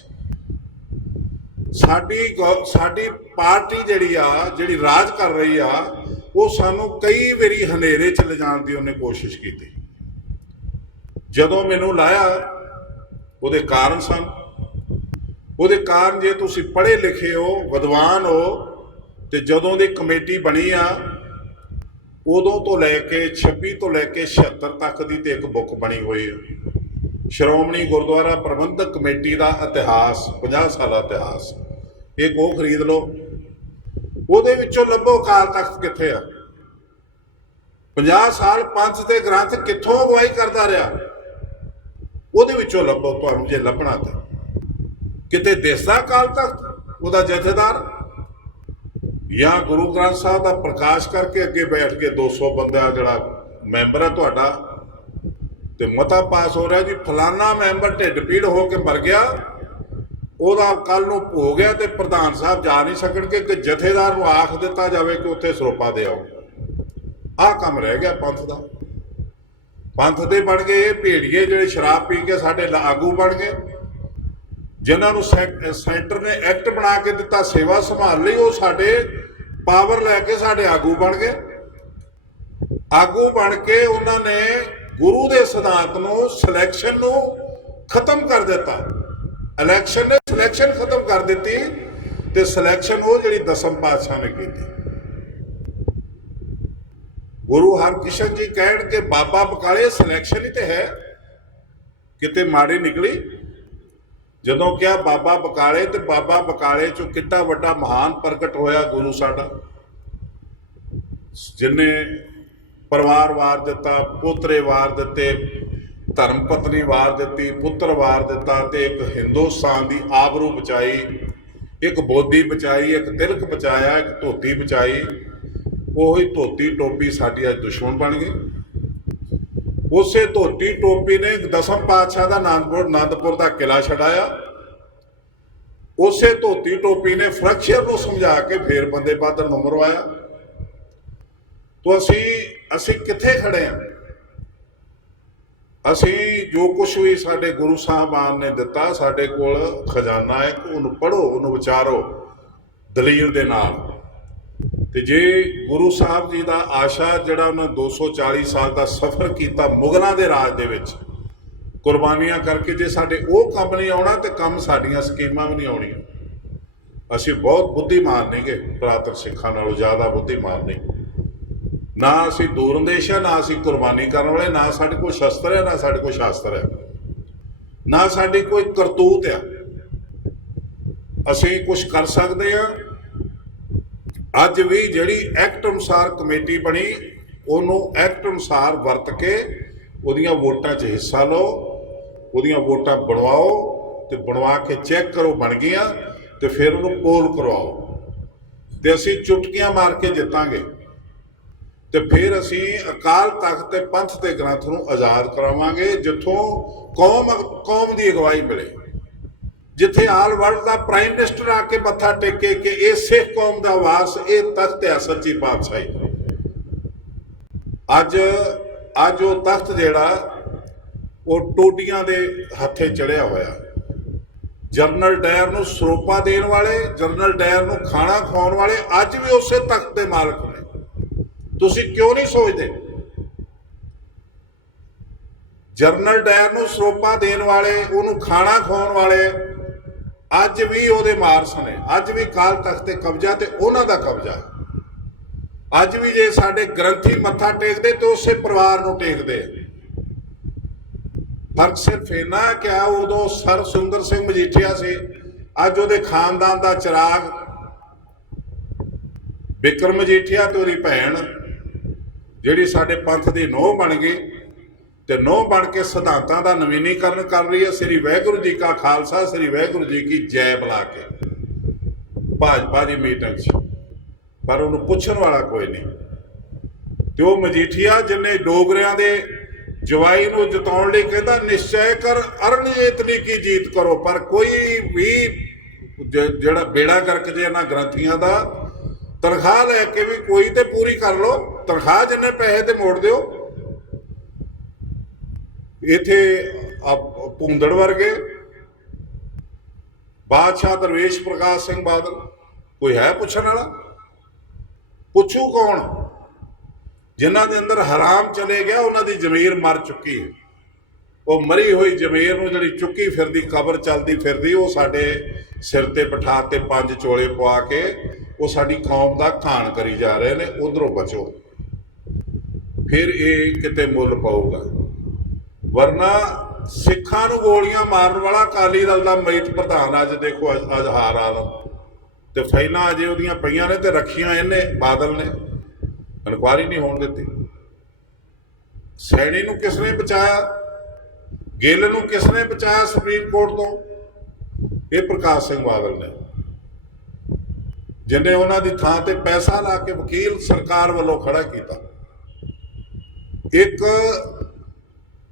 ਸਾਡੀ ਪਾਰਟੀ ਜਿਹੜੀ ਰਾਜ ਕਰ ਰਹੀ ਆ, ਉਹ ਸਾਨੂੰ ਕਈ ਵਾਰੀ ਹਨੇਰੇ ਚ ਲਿਜਾਣ ਦੀ ਉਹਨੇ ਕੋਸ਼ਿਸ਼ ਕੀਤੀ। ਜਦੋਂ ਮੈਨੂੰ ਲਾਇਆ ਉਹਦੇ ਕਾਰਨ ਸਨ। ਉਹਦੇ ਕਾਰਨ, ਜੇ ਤੁਸੀਂ ਪੜ੍ਹੇ ਲਿਖੇ ਹੋ, ਵਿਦਵਾਨ ਹੋ, ਤੇ ਜਦੋਂ ਦੀ ਕਮੇਟੀ ਬਣੀ ਆ ਉਦੋਂ ਤੋਂ ਲੈ ਕੇ 26 ਤੋਂ ਲੈ ਕੇ 76 ਤੱਕ ਦੀ ਤੇ ਇੱਕ ਬੁੱਕ ਬਣੀ ਹੋਈ ਹੈ, ਸ਼੍ਰੋਮਣੀ ਗੁਰਦੁਆਰਾ ਪ੍ਰਬੰਧਕ ਕਮੇਟੀ ਦਾ ਇਤਿਹਾਸ, 50 ਸਾਲਾ ਇਤਿਹਾਸ। ਇਹ ਉਹ ਖਰੀਦ ਲਓ, ਉਹਦੇ ਵਿੱਚੋਂ ਲੱਭੋ ਅਕਾਲ ਤਖਤ ਕਿੱਥੇ ਆ। 50 ਸਾਲ ਪੰਥ ਤੇ ਗ੍ਰੰਥ ਕਿੱਥੋਂ ਅਗਵਾਈ ਕਰਦਾ ਰਿਹਾ, ਉਹਦੇ ਵਿੱਚੋਂ ਲੱਭੋ। ਤੁਹਾਨੂੰ ਜੇ ਲੱਭਣਾ ਤੇ ਕਿਤੇ ਦਿਸਦਾ ਅਕਾਲ ਤਖਤ, ਉਹਦਾ ਜਥੇਦਾਰ, ਜਾਂ ਗੁਰੂ ਗ੍ਰੰਥ ਸਾਹਿਬ ਦਾ ਪ੍ਰਕਾਸ਼ ਕਰਕੇ ਅੱਗੇ ਬੈਠ ਕੇ 200 ਬੰਦਾ ਜਿਹੜਾ ਮੈਂਬਰ ਹੈ ਤੁਹਾਡਾ, ਤੇ ਮਤਾ ਪਾਸ ਹੋ ਰਿਹਾ ਜੀ ਫਲਾਨਾ ਮੈਂਬਰ ਢਿੱਡ ਪੀੜ ਹੋ ਕੇ ਮਰ ਗਿਆ, ਉਹਦਾ ਕੱਲ ਨੂੰ ਹੋ ਗਿਆ ਤੇ ਪ੍ਰਧਾਨ ਸਾਹਿਬ ਜਾ ਨਹੀਂ ਸਕਣਗੇ, ਕਿ ਜਥੇਦਾਰ ਨੂੰ ਆਖ ਦਿੱਤਾ ਜਾਵੇ ਕਿ ਉੱਥੇ ਸਰੋਪਾ ਦੇ ਆਓ। ਆਹ ਕੰਮ ਰਹਿ ਗਿਆ ਪੰਥ ਦਾ। ਪੰਥ ਦੇ ਬਣ ਗਏ ਇਹ ਭੇੜੀਏ ਜਿਹੜੇ ਸ਼ਰਾਬ ਪੀ ਕੇ ਸਾਡੇ ਆਗੂ ਬਣ ਗਏ, ਜਿਨ੍ਹਾਂ ਨੂੰ ਸੈਂਟਰ ਨੇ ਐਕਟ ਬਣਾ ਕੇ ਦਿੱਤਾ ਸੇਵਾ ਸੰਭਾਲ ਲਈ, ਉਹ ਸਾਡੇ ਪਾਵਰ ਲੈ ਕੇ ਸਾਡੇ ਆਗੂ ਬਣ ਗਏ। ਆਗੂ ਬਣ ਕੇ ਉਹਨਾਂ ਨੇ ਗੁਰੂ ਦੇ ਸਿਧਾਂਤ ਨੂੰ, ਸਿਲੈਕਸ਼ਨ ਨੂੰ ਖਤਮ ਕਰ ਦਿੱਤਾ। ਇਲੈਕਸ਼ਨ ਨੇ ਸਿਲੈਕਸ਼ਨ ਖਤਮ ਕਰ ਦਿੱਤੀ, ਤੇ ਸਿਲੈਕਸ਼ਨ ਉਹ ਜਿਹੜੀ ਦਸਮ ਪਾਤਸ਼ਾਹ ਨੇ ਕੀਤੀ। ਗੁਰੂ ਹਰਕ੍ਰਿਸ਼ਨ ਜੀ ਕਹਿਣ ਕਿ ਬਾਬਾ ਬਕਾਲੇ ਸਿਲੈਕਸ਼ਨ ਹੀ ਤੇ ਹੈ, ਕਿਤੇ ਮਾੜੀ ਨਿਕਲੀ। ਜਦੋਂ ਕਿਹਾ ਬਾਬਾ ਬਕਾਲੇ, ਤੇ ਬਾਬਾ ਬਕਾਲੇ ਚੋਂ ਕਿੱਡਾ ਵੱਡਾ ਮਹਾਨ ਪ੍ਰਗਟ ਹੋਇਆ ਗੁਰੂ ਸਾਡਾ, ਜਿਨੇ ਪਰਿਵਾਰ ਵਾਰ ਦਿੱਤਾ, ਪੋਤਰੇ ਵਾਰ ਦਿੱਤੇ, ਧਰਮ ਪਤਨੀ ਵਾਰ ਦਿੱਤੀ, ਪੁੱਤਰ ਵਾਰ ਦਿੱਤਾ, ਤੇ ਇੱਕ ਹਿੰਦੁਸਤਾਨ ਦੀ ਆਬਰੂ ਬਚਾਈ, ਇੱਕ ਬੋਦੀ ਬਚਾਈ, ਇੱਕ ਤਿਲਕ ਬਚਾਇਆ, ਇੱਕ ਧੋਤੀ ਬਚਾਈ। ਉਹੀ ਧੋਤੀ ਟੋਪੀ ਸਾਡੀ ਅੱਜ ਦੁਸ਼ਮਣ ਬਣ ਗਈ। ਉਸੇ ਧੋਤੀ ਟੋਪੀ ਨੇ ਦਸਮ ਪਾਤਸ਼ਾਹ ਦਾ ਆਨੰਦਪੁਰ ਦਾ ਕਿਲਾ ਛਡਾਇਆ। ਉਸੇ ਧੋਤੀ ਟੋਪੀ ਨੇ ਫਰਕਸ਼ਰ ਨੂੰ ਸਮਝਾ ਕੇ ਫੇਰ ਬੰਦੇ ਬਹਾਦਰ ਨੂੰ ਮਰਵਾਇਆ। ਤੋ ਅਸੀਂ ਕਿੱਥੇ ਖੜੇ ਹਾਂ? ਅਸੀਂ ਜੋ ਕੁਛ ਵੀ ਸਾਡੇ ਗੁਰੂ ਸਾਹਿਬਾਨ ਨੇ ਦਿੱਤਾ, ਸਾਡੇ ਕੋਲ ਖਜ਼ਾਨਾ ਹੈ, ਉਹਨੂੰ ਪੜ੍ਹੋ, ਉਹਨੂੰ ਵਿਚਾਰੋ ਦਲੀਲ ਦੇ ਨਾਲ। ਤੇ ਜੇ ਗੁਰੂ ਸਾਹਿਬ ਜੀ ਦਾ ਆਸ਼ਾ ਜਿਹੜਾ ਉਹਨਾਂ 240 ਸਾਲ ਦਾ ਸਫ਼ਰ ਕੀਤਾ ਮੁਗਲਾਂ ਦੇ ਰਾਜ ਦੇ ਵਿੱਚ ਕੁਰਬਾਨੀਆਂ ਕਰਕੇ, ਜੇ ਸਾਡੇ ਉਹ ਕੰਮ ਨਹੀਂ ਆਉਣਾ ਤੇ ਕੰਮ ਸਾਡੀਆਂ ਸਕੀਮਾਂ ਵੀ ਨਹੀਂ ਆਉਣੀਆਂ। ਅਸੀਂ ਬਹੁਤ ਬੁੱਧੀਮਾਨ ਨਹੀਂਗੇ, ਪੁਰਾਤਨ ਸਿੱਖਾਂ ਨਾਲੋਂ ਜ਼ਿਆਦਾ ਬੁੱਧੀਮਾਨ ਨਹੀਂ। ਨਾ ਅਸੀਂ ਦੂਰਅੰਦੇਸ਼ ਆ, ਨਾ ਅਸੀਂ ਕੁਰਬਾਨੀ ਕਰਨ ਵਾਲੇ, ਨਾ ਸਾਡੇ ਕੋਲ ਸ਼ਸਤਰ ਹੈ, ਨਾ ਸਾਡੇ ਕੋਲ ਸ਼ਾਸਤਰ ਹੈ, ਨਾ ਸਾਡੀ ਕੋਈ ਕਰਤੂਤ ਆ। ਅਸੀਂ ਕੁਝ ਕਰ ਸਕਦੇ ਹਾਂ। ਅੱਜ ਵੀ ਜਿਹੜੀ ਐਕਟ ਅਨੁਸਾਰ ਕਮੇਟੀ ਬਣੀ, ਉਹਨੂੰ ਐਕਟ ਅਨੁਸਾਰ ਵਰਤ ਕੇ ਉਹਦੀਆਂ ਵੋਟਾਂ 'ਚ ਹਿੱਸਾ ਲਓ, ਉਹਦੀਆਂ ਵੋਟਾਂ ਬਣਵਾਓ ਤੇ ਬਣਵਾ ਕੇ ਚੈੱਕ ਕਰੋ ਬਣ ਗਈਆਂ ਤੇ ਫਿਰ ਉਹਨੂੰ ਪੋਲ ਕਰਵਾਓ ਤੇ ਅਸੀਂ ਚੁਟਕੀਆਂ ਮਾਰ ਕੇ ਜਿੱਤਾਂਗੇ ਤੇ ਫਿਰ ਅਸੀਂ ਅਕਾਲ ਤਖਤ ਤੇ ਪੰਥ ਤੇ ਗ੍ਰੰਥ ਨੂੰ ਆਜ਼ਾਦ ਕਰਾਵਾਂਗੇ, ਜਿੱਥੋਂ ਕੌਮ ਦੀ ਅਗਵਾਈ ਮਿਲੇ, ਜਿੱਥੇ ਆਲ ਵਰਲਡ ਦਾ ਪ੍ਰਾਈਮ ਮਿਨਿਸਟਰ ਆ ਕੇ ਮੱਥਾ ਟੇਕੇ ਕਿ ਇਹ ਸਿੱਖ ਕੌਮ ਦਾ ਵਾਰਸ, ਇਹ ਤਖਤ ਹੈ ਸੱਚੀ ਪਾਤਸ਼ਾਹੀ। ਅੱਜ ਉਹ ਤਖਤ ਜਿਹੜਾ ਉਹ ਟੋਡੀਆਂ ਦੇ ਹੱਥੇ ਚੜਿਆ ਹੋਇਆ। ਜਨਰਲ ਡਾਇਰ ਨੂੰ ਸਰੋਪਾ ਦੇਣ ਵਾਲੇ, ਜਨਰਲ ਡਾਇਰ ਨੂੰ ਖਾਣਾ ਖਵਾਉਣ ਵਾਲੇ ਅੱਜ ਵੀ ਉਸੇ ਤਖਤ ਦੇ ਮਾਲਕ ਨੇ। ਤੁਸੀਂ ਕਿਉਂ ਨਹੀਂ ਸੋਚਦੇ? ਜਨਰਲ ਡਾਇਰ ਨੂੰ ਸਰੋਪਾ ਦੇਣ ਵਾਲੇ, ਉਹਨੂੰ ਖਾਣਾ ਖਵਾਉਣ ਵਾਲੇ ਅੱਜ ਵੀ ਉਹਦੇ ਵਾਰਸ ਨੇ। ਅੱਜ ਵੀ ਅਕਾਲ ਤਖਤ ਤੇ ਕਬਜ਼ਾ ਤੇ ਉਹਨਾਂ ਦਾ ਕਬਜ਼ਾ ਹੈ। ਅੱਜ ਵੀ ਜੇ ਸਾਡੇ ਗ੍ਰੰਥੀ ਮੱਥਾ ਟੇਕਦੇ ਤੇ ਉਸੇ ਪਰਿਵਾਰ ਨੂੰ ਟੇਕਦੇ। ਫਰਕ ਸਿਰਫ ਇੰਨਾ ਕਿ ਉਦੋਂ ਸਰ ਸੁੰਦਰ ਸਿੰਘ ਮਜੀਠੀਆ ਸੀ, ਅੱਜ ਉਹਦੇ ਖਾਨਦਾਨ ਦਾ ਚਿਰਾਗ ਬਿਕਰਮ ਮਜੀਠੀਆ ਤੇ ਉਹਦੀ ਭੈਣ ਜਿਹੜੀ ਸਾਡੇ ਪੰਥ ਦੀ ਨੂੰਹ ਬਣ ਗਈ ਤੇ ਨੂੰਹ ਬਣ ਕੇ ਸਿਧਾਂਤਾਂ ਦਾ ਨਵੀਨੀਕਰਨ ਕਰ ਰਹੀ ਹੈ। ਸ੍ਰੀ ਵਾਹਿਗੁਰੂ ਜੀ ਕਾ ਖਾਲਸਾ, ਸ੍ਰੀ ਵਾਹਿਗੁਰੂ ਜੀ ਕੀ ਜੈ ਬੁਲਾ ਕੇ ਭਾਜਪਾ ਦੀ ਮੀਟਿੰਗ 'ਚ, ਪਰ ਉਹਨੂੰ ਪੁੱਛਣ ਵਾਲਾ ਕੋਈ ਨਹੀਂ। ਤੇ ਉਹ ਮਜੀਠੀਆ ਜਿਹਨੇ ਡੋਗਰਿਆਂ ਦੇ ਜਵਾਈ ਨੂੰ ਜਿਤਾਉਣ ਲਈ ਕਹਿੰਦਾ ਨਿਸ਼ਚੈ ਕਰ ਅਰਣਜੀਤਨੀ ਕੀ ਜੀਤ ਕਰੋ, ਪਰ ਕੋਈ ਵੀ ਜਿਹੜਾ ਬੇੜਾ ਗਰਕ ਜੇ ਇਹਨਾਂ ਗ੍ਰੰਥੀਆਂ ਦਾ ਤਨਖਾਹ ਲੈ ਕੇ ਵੀ ਕੋਈ ਤੇ ਪੂਰੀ ਕਰ ਲਓ, ਤਨਖਾਹ ਜਿੰਨੇ ਪੈਸੇ ਤੇ ਮੋੜ ਦਿਓ। ਇੱਥੇ ਭੂੰਦੜ ਵਰਗੇ, ਬਾਦਸ਼ਾਹ ਦਰਵੇਸ਼ ਪ੍ਰਕਾਸ਼ ਸਿੰਘ ਬਾਦਲ, ਕੋਈ ਹੈ ਪੁੱਛਣ ਵਾਲਾ? ਪੁੱਛੂ ਕੌਣ? ਜਿਨ੍ਹਾਂ ਦੇ ਅੰਦਰ ਹਰਾਮ ਚਲੇ ਗਿਆ, ਉਹਨਾਂ ਦੀ ਜ਼ਮੀਰ ਮਰ ਚੁੱਕੀ ਹੈ। ਉਹ ਮਰੀ ਹੋਈ ਜ਼ਮੀਰ ਨੂੰ ਜਿਹੜੀ ਚੁੱਕੀ ਫਿਰਦੀ, ਕਬਰ ਚੱਲਦੀ ਫਿਰਦੀ, ਉਹ ਸਾਡੇ ਸਿਰ ਤੇ ਬਿਠਾ ਤੇ 5 ਚੋਲੇ ਪਵਾ ਕੇ ਉਹ ਸਾਡੀ ਕੌਮ ਦਾ ਘਾਣ ਕਰੀ ਜਾ ਰਹੇ ਨੇ। ਉਧਰੋਂ ਬਚੋ, ਫਿਰ ਇਹ ਕਿਤੇ ਮੁੱਲ ਪਾਊਗਾ। ਵਰਨਾ ਸਿੱਖਾਂ ਨੂੰ ਗੋਲੀਆਂ ਮਾਰਨ ਵਾਲਾ ਅਕਾਲੀ ਦਲ ਦਾ ਮੀਤ ਪ੍ਰਧਾਨ ਅੱਜ ਦੇਖੋ, ਅੱਜ ਹਾਰ ਆਲਮ ਤੇ ਫੈਲਾਂ ਅਜੇ ਉਹਦੀਆਂ ਪਈਆਂ ਨੇ ਤੇ ਰੱਖੀਆਂ ਇਹਨੇ ਬਾਦਲ ਨੇ। ਇਨਕੁਆਰੀ ਨਹੀਂ ਹੋਣ ਦਿੱਤੀ। ਸੈਣੀ ਨੂੰ ਕਿਸ ਨੇ ਬਚਾਇਆ? ਗਿੱਲ ਨੂੰ ਕਿਸ ਨੇ ਬਚਾਇਆ ਸੁਪਰੀਮ ਕੋਰਟ ਤੋਂ? ਇਹ ਪ੍ਰਕਾਸ਼ ਸਿੰਘ ਬਾਦਲ ਨੇ, ਜਿਹਨੇ ਉਹਨਾਂ ਦੀ ਥਾਂ ਤੇ ਪੈਸਾ ਲਾ ਕੇ ਵਕੀਲ ਸਰਕਾਰ ਵੱਲੋਂ ਖੜਾ ਕੀਤਾ। ਇੱਕ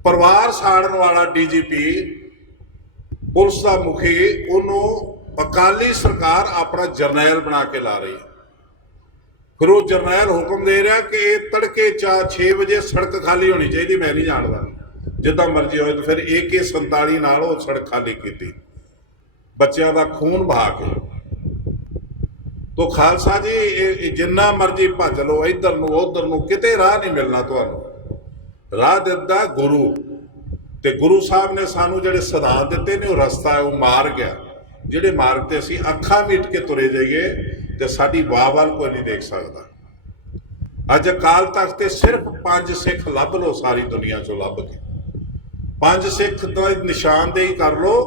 ਪਰਿਵਾਰ ਸਾੜਨ ਵਾਲਾ ਡੀਜੀਪੀ, ਪੁਲਿਸ ਦਾ ਮੁਖੀ, ਉਹਨੂੰ ਅਕਾਲੀ ਸਰਕਾਰ ਆਪਣਾ ਜਰਨੈਲ ਬਣਾ ਕੇ ਲਾ ਰਹੀ ਹੈ। ਫਿਰ ਉਹ ਜਰਨੈਲ ਹੁਕਮ ਦੇ ਰਿਹਾ ਕਿ ਇਹ ਤੜਕੇ 6 ਵਜੇ ਸੜਕ ਖਾਲੀ ਹੋਣੀ ਚਾਹੀਦੀ। ਮੈਂ ਨਹੀਂ ਜਾਣਦਾ, ਜਿੱਦਾਂ ਮਰਜ਼ੀ ਹੋਏ। ਤੇ ਫਿਰ AK-47 ਨਾਲ ਉਹ ਸੜਕ ਖਾਲੀ ਕੀਤੀ, ਬੱਚਿਆਂ ਦਾ ਖੂਨ ਬਹਾ ਕੇ। ਤੋ ਖਾਲਸਾ ਜੀ, ਇਹ ਜਿੰਨਾ ਮਰਜ਼ੀ ਭੱਜ ਲਓ ਇੱਧਰ ਨੂੰ ਉੱਧਰ ਨੂੰ, ਕਿਤੇ ਰਾਹ ਨਹੀਂ ਮਿਲਣਾ ਤੁਹਾਨੂੰ। ਰਾਹ ਦਿੱਤਾ ਗੁਰੂ, ਤੇ ਗੁਰੂ ਸਾਹਿਬ ਨੇ ਸਾਨੂੰ ਜਿਹੜੇ ਸਿਧਾਂਤ ਦਿੱਤੇ ਨੇ, ਉਹ ਰਸਤਾ ਹੈ, ਉਹ ਮਾਰਗ ਹੈ। ਜਿਹੜੇ ਮਾਰਗ ਤੇ ਅਸੀਂ ਅੱਖਾਂ ਮੀਟ ਕੇ ਤੁਰੇ ਜਾਈਏ ਤੇ ਸਾਡੀ ਵਾਹ ਵੱਲ ਕੋਈ ਨਹੀਂ ਦੇਖ ਸਕਦਾ। ਅੱਜ ਅਕਾਲ ਤਖਤ ਤੇ ਸਿਰਫ 5 ਸਿੱਖ ਲੱਭ ਲਓ, ਸਾਰੀ ਦੁਨੀਆ ਚੋਂ ਲੱਭ ਕੇ 5 ਸਿੱਖ ਦਾ ਨਿਸ਼ਾਨਦੇਹੀ ਕਰ ਲਓ,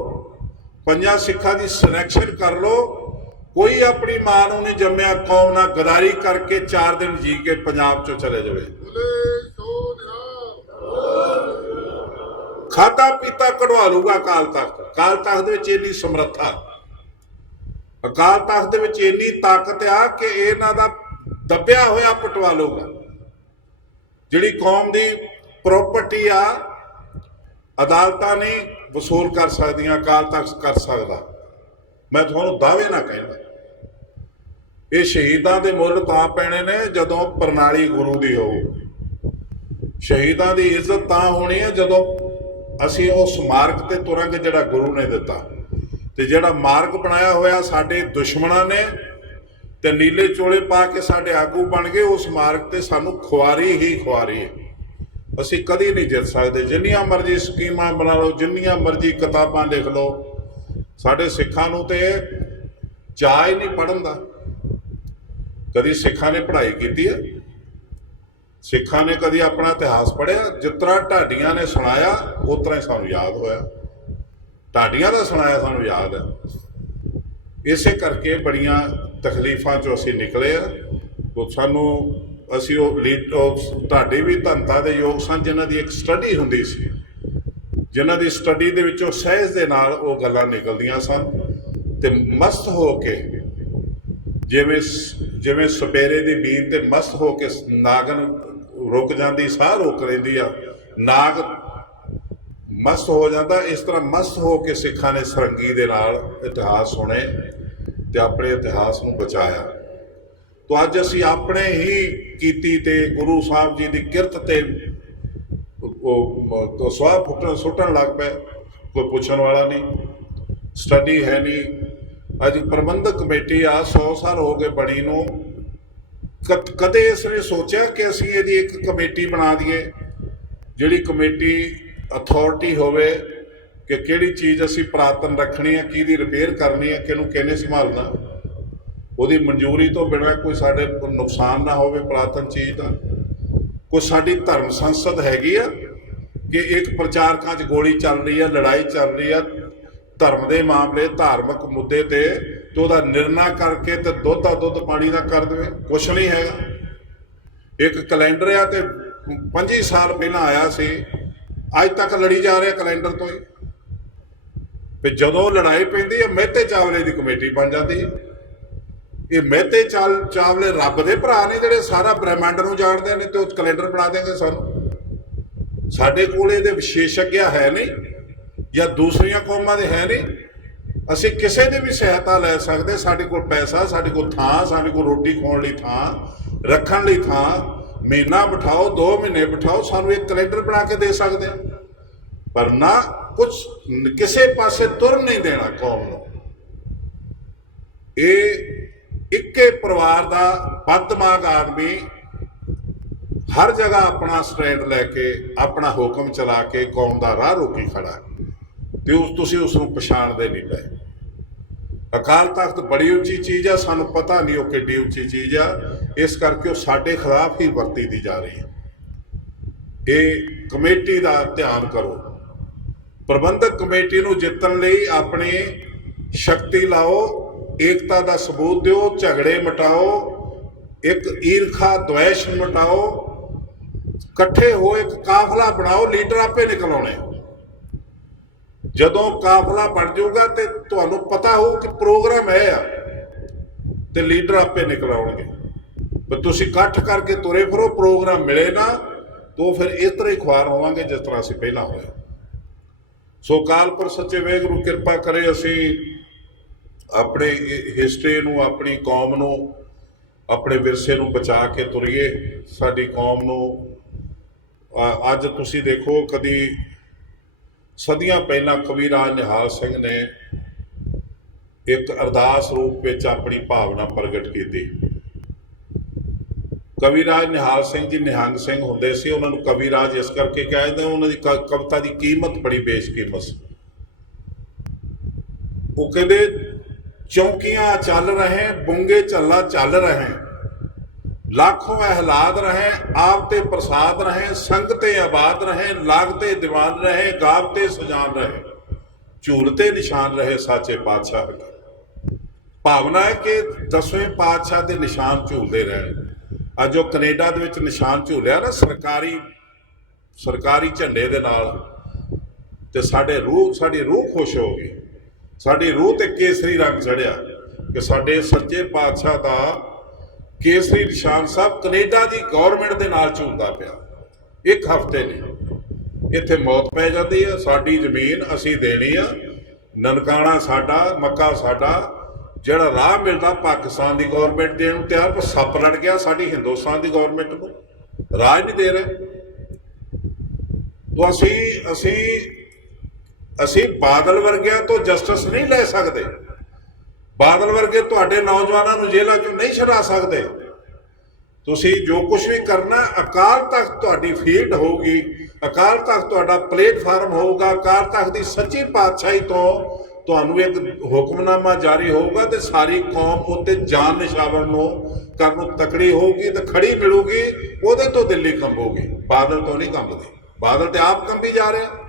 5 ਸਿੱਖਾਂ ਦੀ ਸਿਲੈਕਸ਼ਨ ਕਰ ਲਓ। ਕੋਈ ਆਪਣੀ ਮਾਂ ਨੂੰ ਨਹੀਂ ਜੰਮਿਆ, ਕੌਮ ਨਾਲ ਗਦਾਰੀ ਕਰਕੇ 4 ਦਿਨ ਜੀ ਕੇ ਪੰਜਾਬ ਚੋਂ ਚਲੇ ਜਾਵੇ। ਖਾਤਾ ਪੀਤਾ ਕਢਵਾ ਲੂਗਾ ਅਕਾਲ ਤਖਤ। ਅਕਾਲ ਤਖਤ ਦੇ ਵਿੱਚ ਇੰਨੀ ਸਮਰੱਥਾ, ਅਕਾਲ ਤਖਤ ਦੇ ਵਿੱਚ ਇੰਨੀ ਤਾਕਤ ਆ ਕਿ ਇਹਨਾਂ ਦਾ ਦੱਬਿਆ ਹੋਇਆ ਪਟਵਾ ਲੂਗਾ। ਜਿਹੜੀ ਕੌਮ ਦੀ ਪ੍ਰੋਪਰਟੀ ਆ, ਅਦਾਲਤਾਂ ਨਹੀਂ ਵਸੂਲ ਕਰ ਸਕਦੀਆਂ, ਅਕਾਲ ਤਖਤ ਕਰ ਸਕਦਾ। ਮੈਂ ਤੁਹਾਨੂੰ ਦਾਅਵੇ ਨਾ ਕਹਿੰਦਾ। ਇਹ ਸ਼ਹੀਦਾਂ ਦੇ ਮੁੱਲ ਤਾਂ ਪੈਣੇ ਨੇ ਜਦੋਂ ਪ੍ਰਣਾਲੀ ਗੁਰੂ ਦੀ ਹੋਊ। ਸ਼ਹੀਦਾਂ ਦੀ ਇੱਜ਼ਤ ਤਾਂ ਹੋਣੀ ਹੈ ਜਦੋਂ ਅਸੀਂ ਉਸ ਮਾਰਗ ਤੇ ਤੁਰਾਂਗੇ ਜਿਹੜਾ ਗੁਰੂ ਨੇ ਦਿੱਤਾ। ਤੇ ਜਿਹੜਾ ਮਾਰਗ ਬਣਾਇਆ ਹੋਇਆ ਸਾਡੇ ਦੁਸ਼ਮਣਾਂ ਨੇ ਤੇ ਨੀਲੇ ਚੋਲੇ ਪਾ ਕੇ ਸਾਡੇ ਆਗੂ ਬਣ ਗਏ, ਉਸ ਮਾਰਗ ਤੇ ਸਾਨੂੰ ਖੁਆਰੀ ਹੀ ਖੁਆਰੀ ਹੈ। ਅਸੀਂ ਕਦੀ ਨਹੀਂ ਜਿੱਤ ਸਕਦੇ। ਜਿੰਨੀਆਂ ਮਰਜ਼ੀ ਸਕੀਮਾਂ ਬਣਾ ਲਓ, ਜਿੰਨੀਆਂ ਮਰਜ਼ੀ ਕਿਤਾਬਾਂ ਲਿਖ ਲਓ, ਸਾਡੇ ਸਿੱਖਾਂ ਨੂੰ ਤੇ ਚਾਅ ਹੀ ਨਹੀਂ ਪੜ੍ਹਨ ਦਾ। ਕਦੀ ਸਿੱਖਾਂ ਨੇ ਪੜ੍ਹਾਈ ਕੀਤੀ ਹੈ? ਸਿੱਖਾਂ ਨੇ ਕਦੀ ਆਪਣਾ ਇਤਿਹਾਸ ਪੜ੍ਹਿਆ? ਜਿਸ ਤਰ੍ਹਾਂ ਢਾਡੀਆਂ ਨੇ ਸੁਣਾਇਆ ਉਸ ਤਰ੍ਹਾਂ ਹੀ ਸਾਨੂੰ ਯਾਦ ਹੋਇਆ। ਢਾਡੀਆਂ ਦਾ ਸੁਣਾਇਆ ਸਾਨੂੰ ਯਾਦ ਹੈ। ਇਸੇ ਕਰਕੇ ਬੜੀਆਂ ਤਕਲੀਫਾਂ 'ਚੋਂ ਅਸੀਂ ਨਿਕਲੇ ਆ। ਸਾਨੂੰ ਅਸੀਂ ਉਹ ਢਾਡੀ ਵੀ ਧੰਤਾ ਦੇ ਯੋਗ ਸਨ ਜਿਨ੍ਹਾਂ ਦੀ ਇੱਕ ਸਟੱਡੀ ਹੁੰਦੀ ਸੀ, ਜਿਨ੍ਹਾਂ ਦੀ ਸਟੱਡੀ ਦੇ ਵਿੱਚੋਂ ਸਹਿਜ ਦੇ ਨਾਲ ਉਹ ਗੱਲਾਂ ਨਿਕਲਦੀਆਂ ਸਨ ਤੇ ਮਸਤ ਹੋ ਕੇ ਜਿਵੇਂ ਸਪੇਰੇ ਦੀ ਬੀਨ ਤੇ ਮਸਤ ਹੋ ਕੇ ਨਾਗਨ ਰੁਕ ਜਾਂਦੀ, ਸਾਹ ਰੋਕ ਲੈਂਦੀ ਆ, ਨਾਗ ਮਸਤ ਹੋ ਜਾਂਦਾ, ਇਸ ਤਰ੍ਹਾਂ ਮਸਤ ਹੋ ਕੇ ਸਿੱਖਾਂ ਨੇ ਸਰੰਗੀ ਦੇ ਨਾਲ ਇਤਿਹਾਸ ਸੁਣੇ ਤੇ ਆਪਣੇ ਇਤਿਹਾਸ ਨੂੰ ਬਚਾਇਆ। ਤੋ ਅੱਜ ਅਸੀਂ ਆਪਣੇ ਹੀ ਕੀਤੀ ਤੇ ਗੁਰੂ ਸਾਹਿਬ ਜੀ ਦੀ ਕਿਰਤ ਤੇ ਉਹ ਸਵਾਹ ਸੁੱਟਣ ਲੱਗ ਪਏ। ਕੋਈ ਪੁੱਛਣ ਵਾਲਾ ਨਹੀਂ, ਸਟੱਡੀ ਹੈ ਨਹੀਂ। ਅੱਜ ਪ੍ਰਬੰਧਕ ਕਮੇਟੀ ਆ 100 ਸਾਲ ਹੋ ਗਏ ਬਣੀ ਨੂੰ, ਕਦੇ ਇਸ ਨੇ ਸੋਚਿਆ ਕਿ ਅਸੀਂ ਇਹਦੀ ਇੱਕ ਕਮੇਟੀ ਬਣਾ ਦਈਏ ਜਿਹੜੀ ਕਮੇਟੀ ਅਥਾਰਟੀ ਹੋਵੇ ਕਿ ਕਿਹੜੀ ਚੀਜ਼ ਅਸੀਂ ਪੁਰਾਤਨ ਰੱਖਣੀ ਹੈ, ਕਿਹਦੀ ਰਿਪੇਅਰ ਕਰਨੀ ਹੈ, ਕਿਹਨੂੰ ਕਿਹਨੇ ਸੰਭਾਲਣਾ, ਉਹਦੀ ਮਨਜ਼ੂਰੀ ਤੋਂ ਬਿਨਾਂ ਕੋਈ ਸਾਡੇ ਨੁਕਸਾਨ ਨਾ ਹੋਵੇ ਪੁਰਾਤਨ ਚੀਜ਼ ਦਾ। ਕੋਈ ਸਾਡੀ ਧਰਮ ਸੰਸਦ ਹੈਗੀ ਆ ਕਿ ਇੱਕ ਪ੍ਰਚਾਰਕਾਂ 'ਚ ਗੋਲੀ ਚੱਲ ਰਹੀ ਆ, ਲੜਾਈ ਚੱਲ ਰਹੀ ਆ ਧਰਮ ਦੇ ਮਾਮਲੇ, ਧਾਰਮਿਕ ਮੁੱਦੇ ਤੇ ਉਹਦਾ ਨਿਰਣਾ ਕਰਕੇ ਤੇ ਦੁੱਧ ਦਾ ਦੁੱਧ ਪਾਣੀ ਦਾ ਕਰ ਦੇਵੇ? ਕੁਛ ਨਹੀਂ ਹੈਗਾ। ਇੱਕ ਕੈਲੰਡਰ ਆ ਤੇ 25 ਸਾਲ ਪਹਿਲਾਂ ਆਇਆ ਸੀ, ਅੱਜ ਤੱਕ ਲੜੀ ਜਾ ਰਿਹਾ ਕੈਲੰਡਰ ਤੋਂ ਹੀ। ਤੇ ਜਦੋਂ ਲੜਾਈ ਪੈਂਦੀ ਹੈ ਮਹਿਤੇ ਚਾਵਲੇ ਦੀ ਕਮੇਟੀ ਬਣ ਜਾਂਦੀ ਹੈ। ਇਹ ਮਹਿਤੇ ਚਾਵਲੇ ਰੱਬ ਦੇ ਭਰਾ ਨੇ ਜਿਹੜੇ ਸਾਰਾ ਬ੍ਰਹਿਮੰਡ ਨੂੰ ਜਾਣਦੇ ਨੇ ਤੇ ਉਹ ਕੈਲੰਡਰ ਬਣਾ ਦੇਣਗੇ ਸਾਨੂੰ। ਸਾਡੇ ਕੋਲ ਇਹਦੇ ਵਿਸ਼ੇਸ਼ज्ञ ਹੈ ਨਹੀਂ ਜਾਂ ਦੂਸਰੀਆਂ ਕੌਮਾਂ ਦੇ ਹੈ ਨਹੀਂ। ਅਸੀਂ ਕਿਸੇ ਦੀ ਵੀ ਸਹਾਇਤਾ ਲੈ ਸਕਦੇ। ਸਾਡੇ ਕੋਲ ਪੈਸਾ, ਸਾਡੇ ਕੋਲ ਥਾਂ, ਸਾਡੇ ਕੋਲ ਰੋਟੀ ਖਾਣ ਲਈ ਥਾਂ, ਰੱਖਣ ਲਈ ਥਾਂ, ਮਹੀਨਾ ਬਿਠਾਓ 2 ਮਹੀਨੇ ਬਿਠਾਓ, ਸਾਨੂੰ ਇੱਕ ਕੈਲੰਡਰ ਬਣਾ ਕੇ ਦੇ ਸਕਦੇ ਆ। ਪਰ ਨਾ ਕੁਛ ਕਿਸੇ ਪਾਸੇ ਤੁਰ ਨਹੀਂ ਦੇਣਾ ਕੌਮ ਨੂੰ। ਇਹ ਇੱਕੇ ਪਰਿਵਾਰ ਦਾ ਬਦਦਮਾਗ ਆਦਮੀ ਹਰ ਜਗ੍ਹਾ ਆਪਣਾ ਸਟੈਂਡ ਲੈ ਕੇ ਆਪਣਾ ਹੁਕਮ ਚਲਾ ਕੇ ਕੌਮ ਦਾ ਰਾਹ ਰੋਕੀ ਖੜਾ ਤੇ ਤੁਸੀਂ ਉਸ ਨੂੰ ਪਛਾਣਦੇ ਨਹੀਂ ਪਏ। ਅਕਾਲ ਤਖਤ ਬੜੀ ਉੱਚੀ ਚੀਜ਼ ਆ, ਸਾਨੂੰ ਪਤਾ ਨਹੀਂ ਉਹ ਕਿੱਡੀ ਉੱਚੀ ਚੀਜ਼ ਆ, ਇਸ ਕਰਕੇ ਉਹ ਸਾਡੇ ਖਿਲਾਫ ਹੀ ਵਰਤੀ ਦੀ ਜਾ ਰਹੀ ਹੈ। ਇਹ ਕਮੇਟੀ ਦਾ ਧਿਆਨ ਕਰੋ। ਪ੍ਰਬੰਧਕ ਕਮੇਟੀ ਨੂੰ ਜਿੱਤਣ ਲਈ ਆਪਣੀ ਸ਼ਕਤੀ ਲਾਓ, ਏਕਤਾ ਦਾ ਸਬੂਤ ਦਿਓ, ਝਗੜੇ ਮਿਟਾਓ, ਇੱਕ ਈਰਖਾ ਦੁਆਇਸ਼ ਮਿਟਾਓ, ਇਕੱਠੇ ਹੋ ਇੱਕ ਕਾਫਲਾ ਬਣਾਓ। ਲੀਡਰ ਆਪੇ ਨਿਕਲ ਆਉਣੇ। ਜਦੋਂ ਕਾਫਲਾ ਬਣ ਜਾਊਗਾ ਤੇ ਤੁਹਾਨੂੰ ਪਤਾ ਹੋਊ ਕਿ ਪ੍ਰੋਗਰਾਮ ਹੈ ਆ ਤੇ ਲੀਡਰ ਆਪੇ ਨਿਕਲ ਆਉਣਗੇ। ਪਰ ਤੁਸੀਂ ਇਕੱਠ ਕਰਕੇ ਤੁਰੇ ਫਿਰੋ, ਪ੍ਰੋਗਰਾਮ ਮਿਲੇ ਨਾ ਤਾਂ ਫਿਰ ਇਸ ਤਰ੍ਹਾਂ ਹੀ ਖੁਆਰ ਹੋਵਾਂਗੇ ਜਿਸ ਤਰ੍ਹਾਂ ਅਸੀਂ ਪਹਿਲਾਂ ਹੋਏ। ਸੋ ਕਾਲਪੁਰ ਸੱਚੇ ਵਾਹਿਗੁਰੂ ਕਿਰਪਾ ਕਰੇ ਅਸੀਂ ਆਪਣੇ ਹਿਸਟਰੀ ਨੂੰ, ਆਪਣੀ ਕੌਮ ਨੂੰ, ਆਪਣੇ ਵਿਰਸੇ ਨੂੰ ਬਚਾ ਕੇ ਤੁਰੀਏ। ਸਾਡੀ ਕੌਮ ਨੂੰ ਅੱਜ ਤੁਸੀਂ ਦੇਖੋ, ਕਦੀ ਸਦੀਆਂ ਪਹਿਲਾਂ ਕਵੀ ਰਾਜ ਨਿਹਾਲ ਸਿੰਘ ਨੇ ਇੱਕ ਅਰਦਾਸ ਰੂਪ ਵਿੱਚ ਆਪਣੀ ਭਾਵਨਾ ਪ੍ਰਗਟ ਕੀਤੀ। ਕਵੀ ਰਾਜ ਨਿਹਾਲ ਸਿੰਘ ਜੀ ਨਿਹੰਗ ਸਿੰਘ ਹੁੰਦੇ ਸੀ। ਉਹਨਾਂ ਨੂੰ ਕਵੀ ਰਾਜ ਇਸ ਕਰਕੇ ਕਿਹਾ ਜਾਂਦਾ, ਉਹਨਾਂ ਦੀ ਕਵਿਤਾ ਦੀ ਕੀਮਤ ਬੜੀ ਬੇਸ਼ਕੀਮਤ ਸੀ। ਉਹ ਕਹਿੰਦੇ ਚੌਂਕੀਆਂ ਚੱਲ ਰਹੇ, ਬੁੰਗੇ ਝੱਲਾ ਚੱਲ ਰਹੇ, लाखों एहलाद रहे, आवते प्रसाद रहे, संगते आबाद रहे, लागते दीवान रहे, गावते सजान रहे, झूलते निशान रहे साचे पातशाह का। भावना है कि 10वें पातशाह के निशान झूलते रहे। अज जो कनेडा दे विच निशान झूलिया ना सरकारी झंडे दे नाल, ते साडी रूह खुश हो गई। साडी रूह ते केसरी रंग चढ़िया कि साडे सच्चे पातशाह का केसरी निशान साहब कनेडा की गौरमेंट के नाल झूलता पिया। एक हफ्ते नहीं इत्थे मौत पै जाती है। साडी जमीन असी देनी आ, ननकाना साडा, मक्का साडा, जिहड़ा राह मिलता पाकिस्तान की गौरमेंट देण नूं तैयार, पर सप लड़ गया साडी हिंदुस्तान की गौरमेंट को, राह नहीं दे रहे। तो असी बादल वर्गिया तो जस्टिस नहीं ले सकते। बादल वर्गे तुहाडे नौजवानों नूं जेलां चों नहीं छड़ा सकते। तुसीं जो कुछ भी करना, अकाल तख्त तुहाडी फील्ड होगी, अकाल तख्त तुहाडा प्लेटफार्म होगा। अकाल तख्त की सच्ची पातशाही तो ਤੁਹਾਨੂੰ ਇੱਕ ਹੁਕਮਨਾਮਾ ਜਾਰੀ ਹੋਊਗਾ ਤੇ ਸਾਰੀ ਕੌਮ ਉੱਤੇ ਜਾਨ ਨਿਸ਼ਾਵਰ ਨੂੰ ਕਰਨ ਨੂੰ ਤਕੜੀ ਹੋਊਗੀ ਤੇ ਖੜੀ ਮਿਲੂਗੀ, ਉਹਦੇ ਤੋਂ ਦਿੱਲੀ ਕੰਬੂਗੀ, ਬਾਦਲ ਤੋਂ ਨਹੀਂ ਕੰਬਦੀ। ਬਾਦਲ ਤੇ ਆਪ ਕੰਬੀ ਜਾ ਰਿਹਾ।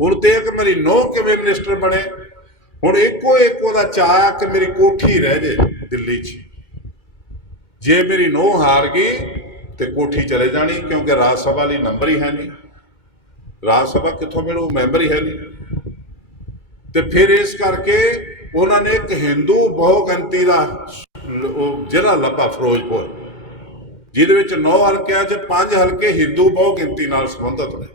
ਹੁਣ ਤੇ ਕਿ ਮੇਰੀ ਨੌਂ ਕਿਵੇਂ ਮਿਨਿਸਟਰ ਬਣੇ, ਹੁਣ ਇੱਕੋ ਉਹਦਾ ਚਾਅ ਕਿ ਮੇਰੀ ਕੋਠੀ ਰਹਿ ਜੇ ਦਿੱਲੀ 'ਚ। ਜੇ ਮੇਰੀ ਨੌਂ ਹਾਰ ਗਈ ਤੇ ਕੋਠੀ ਚਲੇ ਜਾਣੀ, ਕਿਉਂਕਿ ਰਾਜ ਸਭਾ ਲਈ ਨੰਬਰ ਹੀ ਹੈ ਨਹੀਂ। ਰਾਜ ਸਭਾ ਕਿੱਥੋਂ ਮਿਲੂ, ਮੈਂਬਰ ਹੀ ਹੈ ਨਹੀਂ। ਤੇ ਫਿਰ ਇਸ ਕਰਕੇ ਉਹਨਾਂ ਨੇ ਇੱਕ ਹਿੰਦੂ ਬਹੁਗਿਣਤੀ ਦਾ ਜ਼ਿਲ੍ਹਾ ਲੱਭਾ, ਫਿਰੋਜ਼ਪੁਰ, ਜਿਹਦੇ ਵਿੱਚ 9 ਹਲਕਿਆਂ 'ਚ 5 ਹਲਕੇ ਹਿੰਦੂ ਬਹੁਗਿਣਤੀ ਨਾਲ ਸੰਬੰਧਿਤ ਨੇ।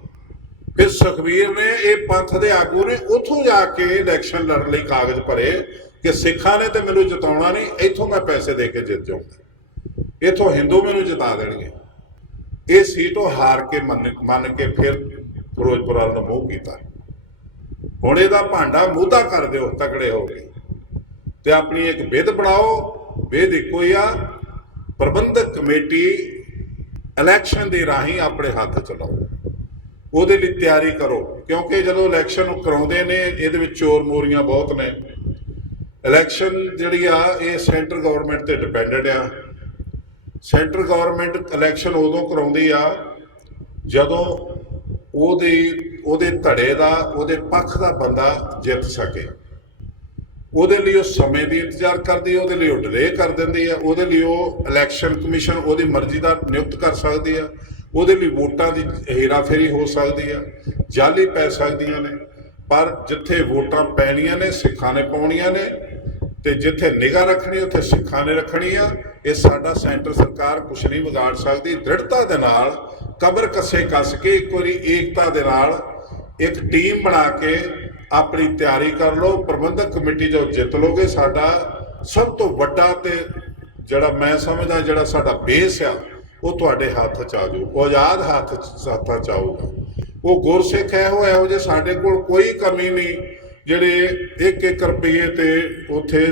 ਫਿਰ ਸੁਖਬੀਰ ਨੇ, ਇਹ ਪੰਥ ਦੇ ਆਗੂ ਨੇ, ਉੱਥੋਂ ਜਾ ਕੇ ਇਲੈਕਸ਼ਨ ਲੜਨ ਲਈ ਕਾਗਜ਼ ਭਰੇ ਕਿ ਸਿੱਖਾਂ ਨੇ ਤੇ ਮੈਨੂੰ ਜਿਤਾਉਣਾ ਨਹੀਂ, ਇੱਥੋਂ ਮੈਂ ਪੈਸੇ ਦੇ ਕੇ ਜਿੱਤ ਜਾਊਂਗਾ, ਇੱਥੋਂ ਹਿੰਦੂ ਮੈਨੂੰ ਜਿਤਾ ਦੇਣਗੇ। ਇਹ ਸੀਟ ਉਹ ਹਾਰ ਕੇ ਮੰਨ ਕੇ ਫਿਰ ਫਿਰੋਜ਼ਪੁਰ ਵਾਲ ਨੂੰ ਮੂੰਹ ਕੀਤਾ। ਹੁਣ ਇਹਦਾ ਭਾਂਡਾ ਮੂਧਾ ਕਰ ਦਿਓ ਤਕੜੇ ਹੋ ਕੇ, ਤੇ ਆਪਣੀ ਇੱਕ ਵਿਧ ਬਣਾਓ। ਵਿਧ ਇੱਕੋ ਹੀ ਆ, ਪ੍ਰਬੰਧਕ ਕਮੇਟੀ ਇਲੈਕਸ਼ਨ ਦੇ ਰਾਹੀਂ ਆਪਣੇ ਹੱਥ ਚਲਾਓ, ਉਹਦੇ ਲਈ ਤਿਆਰੀ ਕਰੋ। ਕਿਉਂਕਿ ਜਦੋਂ ਇਲੈਕਸ਼ਨ ਕਰਾਉਂਦੇ ਨੇ ਇਹਦੇ ਵਿੱਚ ਚੋਰ ਮੋਰੀਆਂ ਬਹੁਤ ਨੇ। ਇਲੈਕਸ਼ਨ ਜਿਹੜੀ ਆ ਇਹ ਸੈਂਟਰ ਗਵਰਨਮੈਂਟ ਤੇ ਡਿਪੈਂਡਡ ਆ। ਸੈਂਟਰ ਗਵਰਨਮੈਂਟ ਇਲੈਕਸ਼ਨ ਉਦੋਂ ਕਰਾਉਂਦੀ ਆ ਜਦੋਂ ਉਹਦੇ ਧੜੇ ਦਾ, ਉਹਦੇ ਪੱਖ ਦਾ ਬੰਦਾ ਜਿੱਤ ਸਕੇ। ਉਹਦੇ ਲਈ ਉਹ ਸਮੇਂ ਦੀ ਇੰਤਜ਼ਾਰ ਕਰਦੀ ਹੈ, ਉਹਦੇ ਲਈ ਉਹ ਡਿਲੇ ਕਰ ਦਿੰਦੀ ਆ, ਉਹਦੇ ਲਈ ਉਹ ਇਲੈਕਸ਼ਨ ਕਮਿਸ਼ਨ ਉਹਦੀ ਮਰਜ਼ੀ ਦਾ ਨਿਯੁਕਤ ਕਰ ਸਕਦੀ ਆ, ਉਹਦੇ ਲਈ ਵੋਟਾਂ ਦੀ ਹੇਰਾਫੇਰੀ ਹੋ ਸਕਦੀ ਆ, ਜਾਲੀ ਪੈ ਸਕਦੀਆਂ ਨੇ। ਪਰ ਜਿੱਥੇ ਵੋਟਾਂ ਪੈਣੀਆਂ ਨੇ ਸਿੱਖਾਂ ਨੇ ਪਾਉਣੀਆਂ ਨੇ, ਤੇ ਜਿੱਥੇ ਨਿਗਾਹ ਰੱਖਣੀ ਉੱਥੇ ਸਿੱਖਾਂ ਨੇ ਰੱਖਣੀ ਆ। ਇਹ ਸਾਡਾ ਸੈਂਟਰ ਸਰਕਾਰ ਕੁਛ ਨਹੀਂ ਵਿਗਾੜ ਸਕਦੀ। ਦ੍ਰਿੜਤਾ ਦੇ ਨਾਲ ਕਬਰ ਕੱਸੇ ਕੱਸ ਕੇ ਇੱਕ ਵਾਰੀ ਏਕਤਾ ਦੇ ਨਾਲ ਇੱਕ ਟੀਮ ਬਣਾ ਕੇ ਆਪਣੀ ਤਿਆਰੀ ਕਰ ਲਓ। ਪ੍ਰਬੰਧਕ ਕਮੇਟੀ ਜੋ ਜਿੱਤ ਲੋਗੇ, ਸਾਡਾ ਸਭ ਤੋਂ ਵੱਡਾ ਤੇ ਜਿਹੜਾ ਮੈਂ ਸਮਝਦਾ ਜਿਹੜਾ ਸਾਡਾ ਬੇਸ ਆ ਉਹ ਤੁਹਾਡੇ ਹੱਥ 'ਚ ਆ ਜਾਊ, ਉਹ ਆਜ਼ਾਦ ਹੱਥਾਂ 'ਚ ਆਊਗਾ। ਉਹ ਗੁਰਸਿੱਖ ਇਹੋ ਜਿਹੇ ਸਾਡੇ ਕੋਲ ਕੋਈ ਕਮੀ ਨਹੀਂ ਜਿਹੜੇ 1-1 ਰੁਪਏ ਤੇ ਉੱਥੇ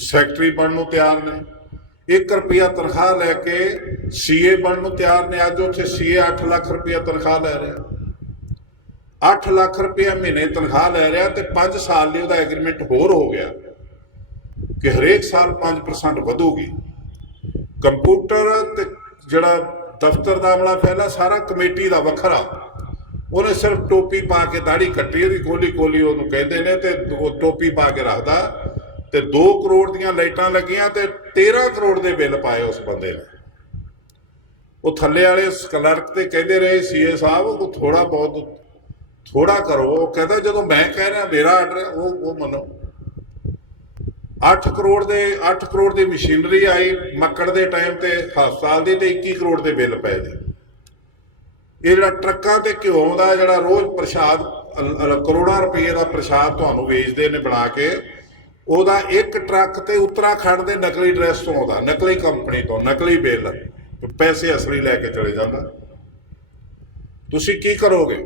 ਸੈਕਟਰੀ ਬਣਨ ਨੂੰ ਤਿਆਰ ਨੇ, 1 ਰੁਪਇਆ ਤਨਖਾਹ ਲੈ ਕੇ ਸੀਏ ਬਣਨ ਨੂੰ ਤਿਆਰ ਨੇ। ਅੱਜ ਉੱਥੇ ਸੀਏ 8 ਲੱਖ ਰੁਪਇਆ ਤਨਖਾਹ ਲੈ ਰਿਹਾ, 8 ਲੱਖ ਰੁਪਇਆ ਮਹੀਨੇ ਤਨਖਾਹ ਲੈ ਰਿਹਾ, ਤੇ 5 ਸਾਲ ਲਈ ਉਹਦਾ ਐਗਰੀਮੈਂਟ ਹੋਰ ਹੋ ਗਿਆ ਕਿ ਹਰੇਕ ਸਾਲ 5% ਵਧੂਗੀ। ਕੰਪਿਊਟਰ ਤੇ ਜਿਹੜਾ ਦਫ਼ਤਰ ਦਾ ਅਮਲਾ ਫੈਲਾ ਸਾਰਾ ਕਮੇਟੀ ਦਾ ਵੱਖਰਾ, ਉਹਨੇ ਸਿਰਫ ਟੋਪੀ ਪਾ ਕੇ ਦਾੜੀ ਕੱਟੀ, ਉਹਦੀ ਕੋਲੀ ਉਹਨੂੰ ਕਹਿੰਦੇ ਨੇ, ਤੇ ਉਹ ਟੋਪੀ ਪਾ ਕੇ ਰੱਖਦਾ। ਤੇ 2 ਕਰੋੜ ਦੀਆਂ ਲਾਈਟਾਂ ਲੱਗੀਆਂ ਤੇ 13 ਕਰੋੜ ਦੇ ਬਿੱਲ ਪਾਏ ਉਸ ਬੰਦੇ ਨੇ। ਉਹ ਥੱਲੇ ਵਾਲੇ ਕਲਰਕ ਤੇ ਕਹਿੰਦੇ ਰਹੇ ਸੀਏ ਸਾਹਿਬ ਉਹ ਥੋੜਾ ਕਰੋ। ਉਹ ਕਹਿੰਦਾ ਜਦੋਂ ਮੈਂ ਕਹਿ ਰਿਹਾ ਮੇਰਾ ਆਰਡਰ ਉਹ ਮੰਨੋ। 8 ਕਰੋੜ ਦੀ ਮਸ਼ੀਨਰੀ ਆਈ ਮੱਕੜ ਦੇ ਟਾਈਮ ਤੇ ਹਸਪਤਾਲ ਦੀ, ਤੇ 21 ਕਰੋੜ ਦੇ ਬਿੱਲ ਪਏ ਨੇ। ਇਹ ਜਿਹੜਾ ਟਰੱਕਾਂ ਤੇ ਘਿਓ ਦਾ ਜਿਹੜਾ ਰੋਜ਼ ਪ੍ਰਸ਼ਾਦ ਕਰੋੜਾਂ ਰੁਪਏ ਦਾ ਪ੍ਰਸ਼ਾਦ ਤੁਹਾਨੂੰ ਵੇਚਦੇ ਨੇ ਬਣਾ ਕੇ, ਉਹਦਾ ਇੱਕ ਟਰੱਕ ਤੇ ਉੱਤਰਾਖੰਡ ਦੇ ਨਕਲੀ ਡਰੈਸ ਤੋਂ ਆਉਂਦਾ, ਨਕਲੀ ਕੰਪਨੀ ਤੋਂ, ਨਕਲੀ ਬਿੱਲ, ਪੈਸੇ ਅਸਲੀ ਲੈ ਕੇ ਚਲੇ ਜਾਂਦਾ। ਤੁਸੀਂ ਕੀ ਕਰੋਗੇ?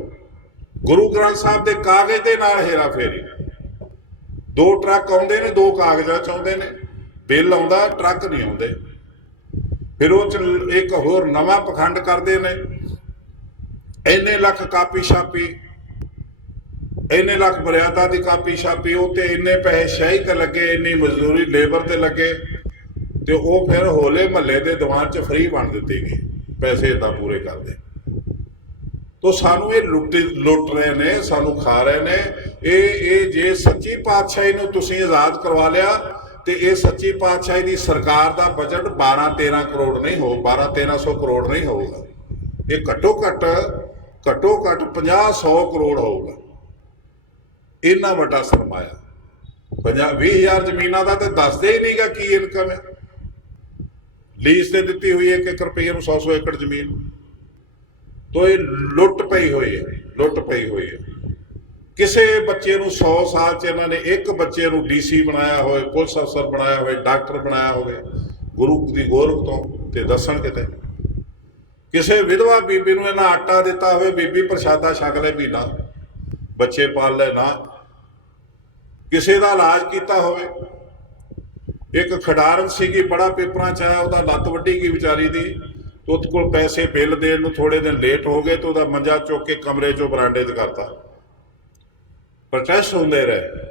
ਗੁਰੂ ਗ੍ਰੰਥ ਸਾਹਿਬ ਦੇ ਕਾਗਜ਼ ਦੇ ਨਾਲ ਹੇਰਾ ਫੇਰੀ। 2 ਟਰੱਕ ਆਉਂਦੇ ਨੇ, 2 ਕਾਗਜ਼ਾਂ 'ਚ ਆਉਂਦੇ ਨੇ, ਬਿੱਲ ਆਉਂਦਾ, ਟਰੱਕ ਨਹੀਂ ਆਉਂਦੇ। ਫਿਰ ਉਹ 'ਚ ਇੱਕ ਹੋਰ ਨਵਾਂ ਪਖੰਡ ਕਰਦੇ ਨੇ, ਇੰਨੇ ਲੱਖ ਕਾਪੀ ਛਾਪੀ, ਇੰਨੇ ਲੱਖ ਮਰਿਆਦਾ ਦੀ ਕਾਪੀ ਛਾਪੀ, ਉਹ ਤੇ ਇੰਨੇ ਪੈਸੇ ਸ਼ਾਹੀ ਤੇ ਲੱਗੇ, ਇੰਨੀ ਮਜ਼ਦੂਰੀ ਲੇਬਰ ਤੇ ਲੱਗੇ, ਤੇ ਉਹ ਫਿਰ ਹੋਲੇ ਮਹੱਲੇ ਦੇ ਦੀਵਾਨ 'ਚ ਫ੍ਰੀ ਬਣ ਦਿੱਤੀ ਗਈ, ਪੈਸੇ ਏਦਾਂ ਪੂਰੇ ਕਰਦੇ। ਤੋ ਸਾਨੂੰ ਇਹ ਲੁੱਟ ਰਹੇ ਨੇ, ਸਾਨੂੰ ਖਾ ਰਹੇ ਨੇ। ਇਹ ਜੇ ਸੱਚੀ ਪਾਤਸ਼ਾਹੀ ਨੂੰ ਤੁਸੀਂ ਆਜ਼ਾਦ ਕਰਵਾ ਲਿਆ ਤੇ ਇਹ ਸੱਚੀ ਪਾਤਸ਼ਾਹੀ ਦੀ ਸਰਕਾਰ ਦਾ ਬਜਟ 12-13 ਕਰੋੜ ਨਹੀਂ ਹੋ, 1200-1300 ਕਰੋੜ ਨਹੀਂ ਹੋਊਗਾ। ਇਹ ਘੱਟੋ ਘੱਟ 50-100 ਕਰੋੜ ਹੋਊਗਾ। ਇੰਨਾ ਵੱਡਾ ਸਰਮਾਇਆ 20,000 ਜ਼ਮੀਨਾਂ ਦਾ ਤੇ ਦੱਸਦੇ ਹੀ ਨਹੀਂਗਾ ਕੀ ਇਨਕਮ ਹੈ। ਲੀਜ਼ ਤੇ ਦਿੱਤੀ ਹੋਈ ਹੈ 1 ਰੁਪਏ ਨੂੰ 100 ਏਕੜ ਜ਼ਮੀਨ। ਤੋ ਇਹ ਲੁੱਟ ਪਈ ਹੋਈ ਹੈ। ਕਿਸੇ ਬੱਚੇ ਨੂੰ 100 ਸਾਲ 'ਚ ਇਹਨਾਂ ਨੇ ਇੱਕ ਬੱਚੇ ਨੂੰ DC ਬਣਾਇਆ ਹੋਵੇ, ਪੁਲਿਸ ਅਫਸਰ ਬਣਾਇਆ ਹੋਵੇ, ਡਾਕਟਰ ਬਣਾਇਆ ਹੋਵੇ ਗੁਰੂ ਦੀ ਗੌਰਵ ਤੋਂ, ਤੇ ਦੱਸਣ ਕਿਤੇ। ਕਿਸੇ ਵਿਧਵਾ ਬੀਬੀ ਨੂੰ ਇਹਨਾਂ ਆਟਾ ਦਿੱਤਾ ਹੋਵੇ, ਬੀਬੀ ਪ੍ਰਸ਼ਾਦਾ ਛਕ ਲੈ ਮਹੀਨਾ, ਬੱਚੇ ਪਾਲ ਲੈ ਨਾ। ਕਿਸੇ ਦਾ ਇਲਾਜ ਕੀਤਾ ਹੋਵੇ। ਇੱਕ ਖਿਡਾਰਨ ਸੀਗੀ, ਬੜਾ ਪੇਪਰਾਂ 'ਚ ਆਇਆ, ਉਹਦਾ ਲੱਤ ਵੱਢੀ ਗਈ ਵਿਚਾਰੀ ਦੀ, ਉਹਦੇ ਕੋਲ ਪੈਸੇ ਬਿੱਲ ਦੇਣ ਨੂੰ ਥੋੜੇ ਦਿਨ ਲੇਟ ਹੋ ਗਏ, ਤੇ ਉਹਦਾ ਮੰਜਾ ਚੁੱਕ ਕੇ ਕਮਰੇ 'ਚੋਂ ਬਰਾਂਡੇ 'ਚ ਕਰਤਾ। ਪ੍ਰੋਟੈਸਟ ਹੁੰਦੇ ਰਹੇ।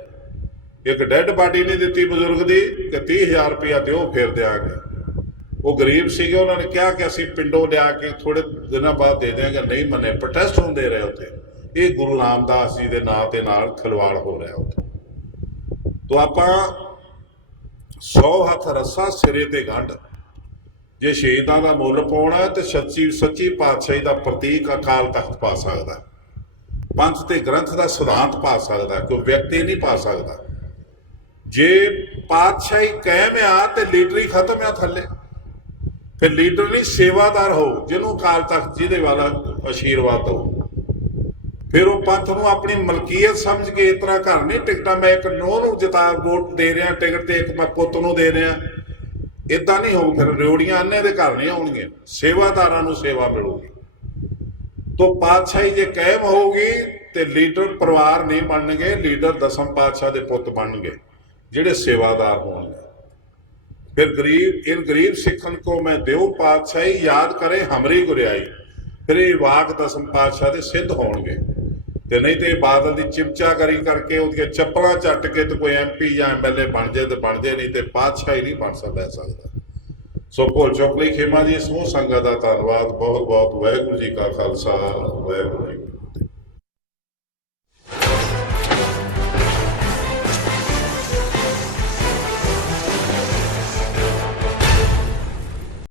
ਇੱਕ ਡੈੱਡ ਬਾਡੀ ਨਹੀਂ ਦਿੱਤੀ ਬਜ਼ੁਰਗ ਦੀ ਕਿ 30,000 ਰੁਪਇਆ ਦਿਓ ਫਿਰ ਦਿਆਂਗੇ। ਉਹ ਗਰੀਬ ਸੀਗੇ, ਉਹਨਾਂ ਨੇ ਕਿਹਾ ਕਿ ਅਸੀਂ ਪਿੰਡੋਂ ਲਿਆ ਕੇ ਥੋੜੇ ਦਿਨਾਂ ਬਾਅਦ ਦੇ ਦਿਆਂਗੇ, ਨਹੀਂ ਮੰਨੇ। ਪ੍ਰੋਟੈਸਟ ਹੁੰਦੇ ਰਹੇ ਉੱਥੇ। ਇਹ ਗੁਰੂ ਰਾਮਦਾਸ ਜੀ ਦੇ ਨਾਂ ਦੇ ਨਾਲ ਖਿਲਵਾੜ ਹੋ ਰਿਹਾ ਉੱਥੇ। ਤੋ ਆਪਾਂ 100 ਹੱਥ ਰੱਸਾ ਸਿਰੇ ਤੇ ਗੰਢ, ਜੇ ਸ਼ਹੀਦਾਂ ਦਾ ਮੁੱਲ ਪਾਉਣਾ ਤੇ ਸੱਚੀ ਪਾਤਸ਼ਾਹੀ ਦਾ ਪ੍ਰਤੀਕ ਅਕਾਲ ਤਖਤ ਪਾ ਸਕਦਾ, ਪੰਥ ਤੇ ਗ੍ਰੰਥ ਦਾ ਸਿਧਾਂਤ ਪਾ ਸਕਦਾ, ਕੋਈ ਵਿਅਕਤੀ ਨਹੀਂ ਪਾ ਸਕਦਾ। ਜੇ ਪਾਤਸ਼ਾਹੀ ਕਾਇਮ ਆ ਤੇ ਲੀਡਰ ਹੀ ਖਤਮ ਆ ਥੱਲੇ। ਫਿਰ ਲੀਡਰ ਨਹੀਂ, ਸੇਵਾਦਾਰ ਹੋ, ਜਿਹਨੂੰ ਅਕਾਲ ਤਖਤ ਜਿਹਦੇ ਵਾਲਾ ਆਸ਼ੀਰਵਾਦ ਹੋ। ਫਿਰ ਉਹ ਪੰਥ ਨੂੰ ਆਪਣੀ ਮਲਕੀਅਤ ਸਮਝ ਕੇ ਇਸ ਤਰ੍ਹਾਂ ਘਰ ਨਹੀਂ ਟਿਕਟਾਂ ਮੈਂ ਇੱਕ ਨੂੰਹ ਨੂੰ ਜਿਤਾ ਵੋਟ ਦੇ ਰਿਹਾ ਟਿਕਟ ਤੇ ਇੱਕ ਮੈਂ ਪੁੱਤ ਨੂੰ ਦੇ ਰਿਹਾ, ਇਦਾਂ ਨਹੀਂ ਹੋਊ। ਫਿਰ ਰਿਓੜੀਆਂ ਅੰਨੇ ਦੇ ਘਰ ਨਹੀਂ ਆਉਣਗੇ, ਸੇਵਾਦਾਰਾਂ ਨੂੰ ਸੇਵਾ ਮਿਲੂਗੀ। ਤੋ ਪਾਤਸ਼ਾਹੀ ਜੇ ਕਾਇਮ ਹੋਊਗੀ ਤੇ ਲੀਡਰ ਪਰਿਵਾਰ ਨਹੀਂ ਬਣਨਗੇ, ਲੀਡਰ ਦਸਮ ਪਾਤਸ਼ਾਹ ਦੇ ਪੁੱਤ ਬਣਨਗੇ ਜਿਹੜੇ ਸੇਵਾਦਾਰ ਹੋਣਗੇ। फिर इन गरीब सिखन को मैं देव पातशाही याद करे हमरी गुरियाई। फिर ये वाक दसम पातशाह दे सिद्ध होणगे। ते नहीं तो बादल की चिमचागरी करके उसके चप्पलां चट के तो कोई MP या MLA बन जाए तो बन जाए, नहीं तो पातशाही नहीं बन सकता। सो भुल चुक लई खेमा जी समूह संगत का धन्नवाद बहुत बहुत। वाहिगुरू जी का खालसा वाहिगुरू जी।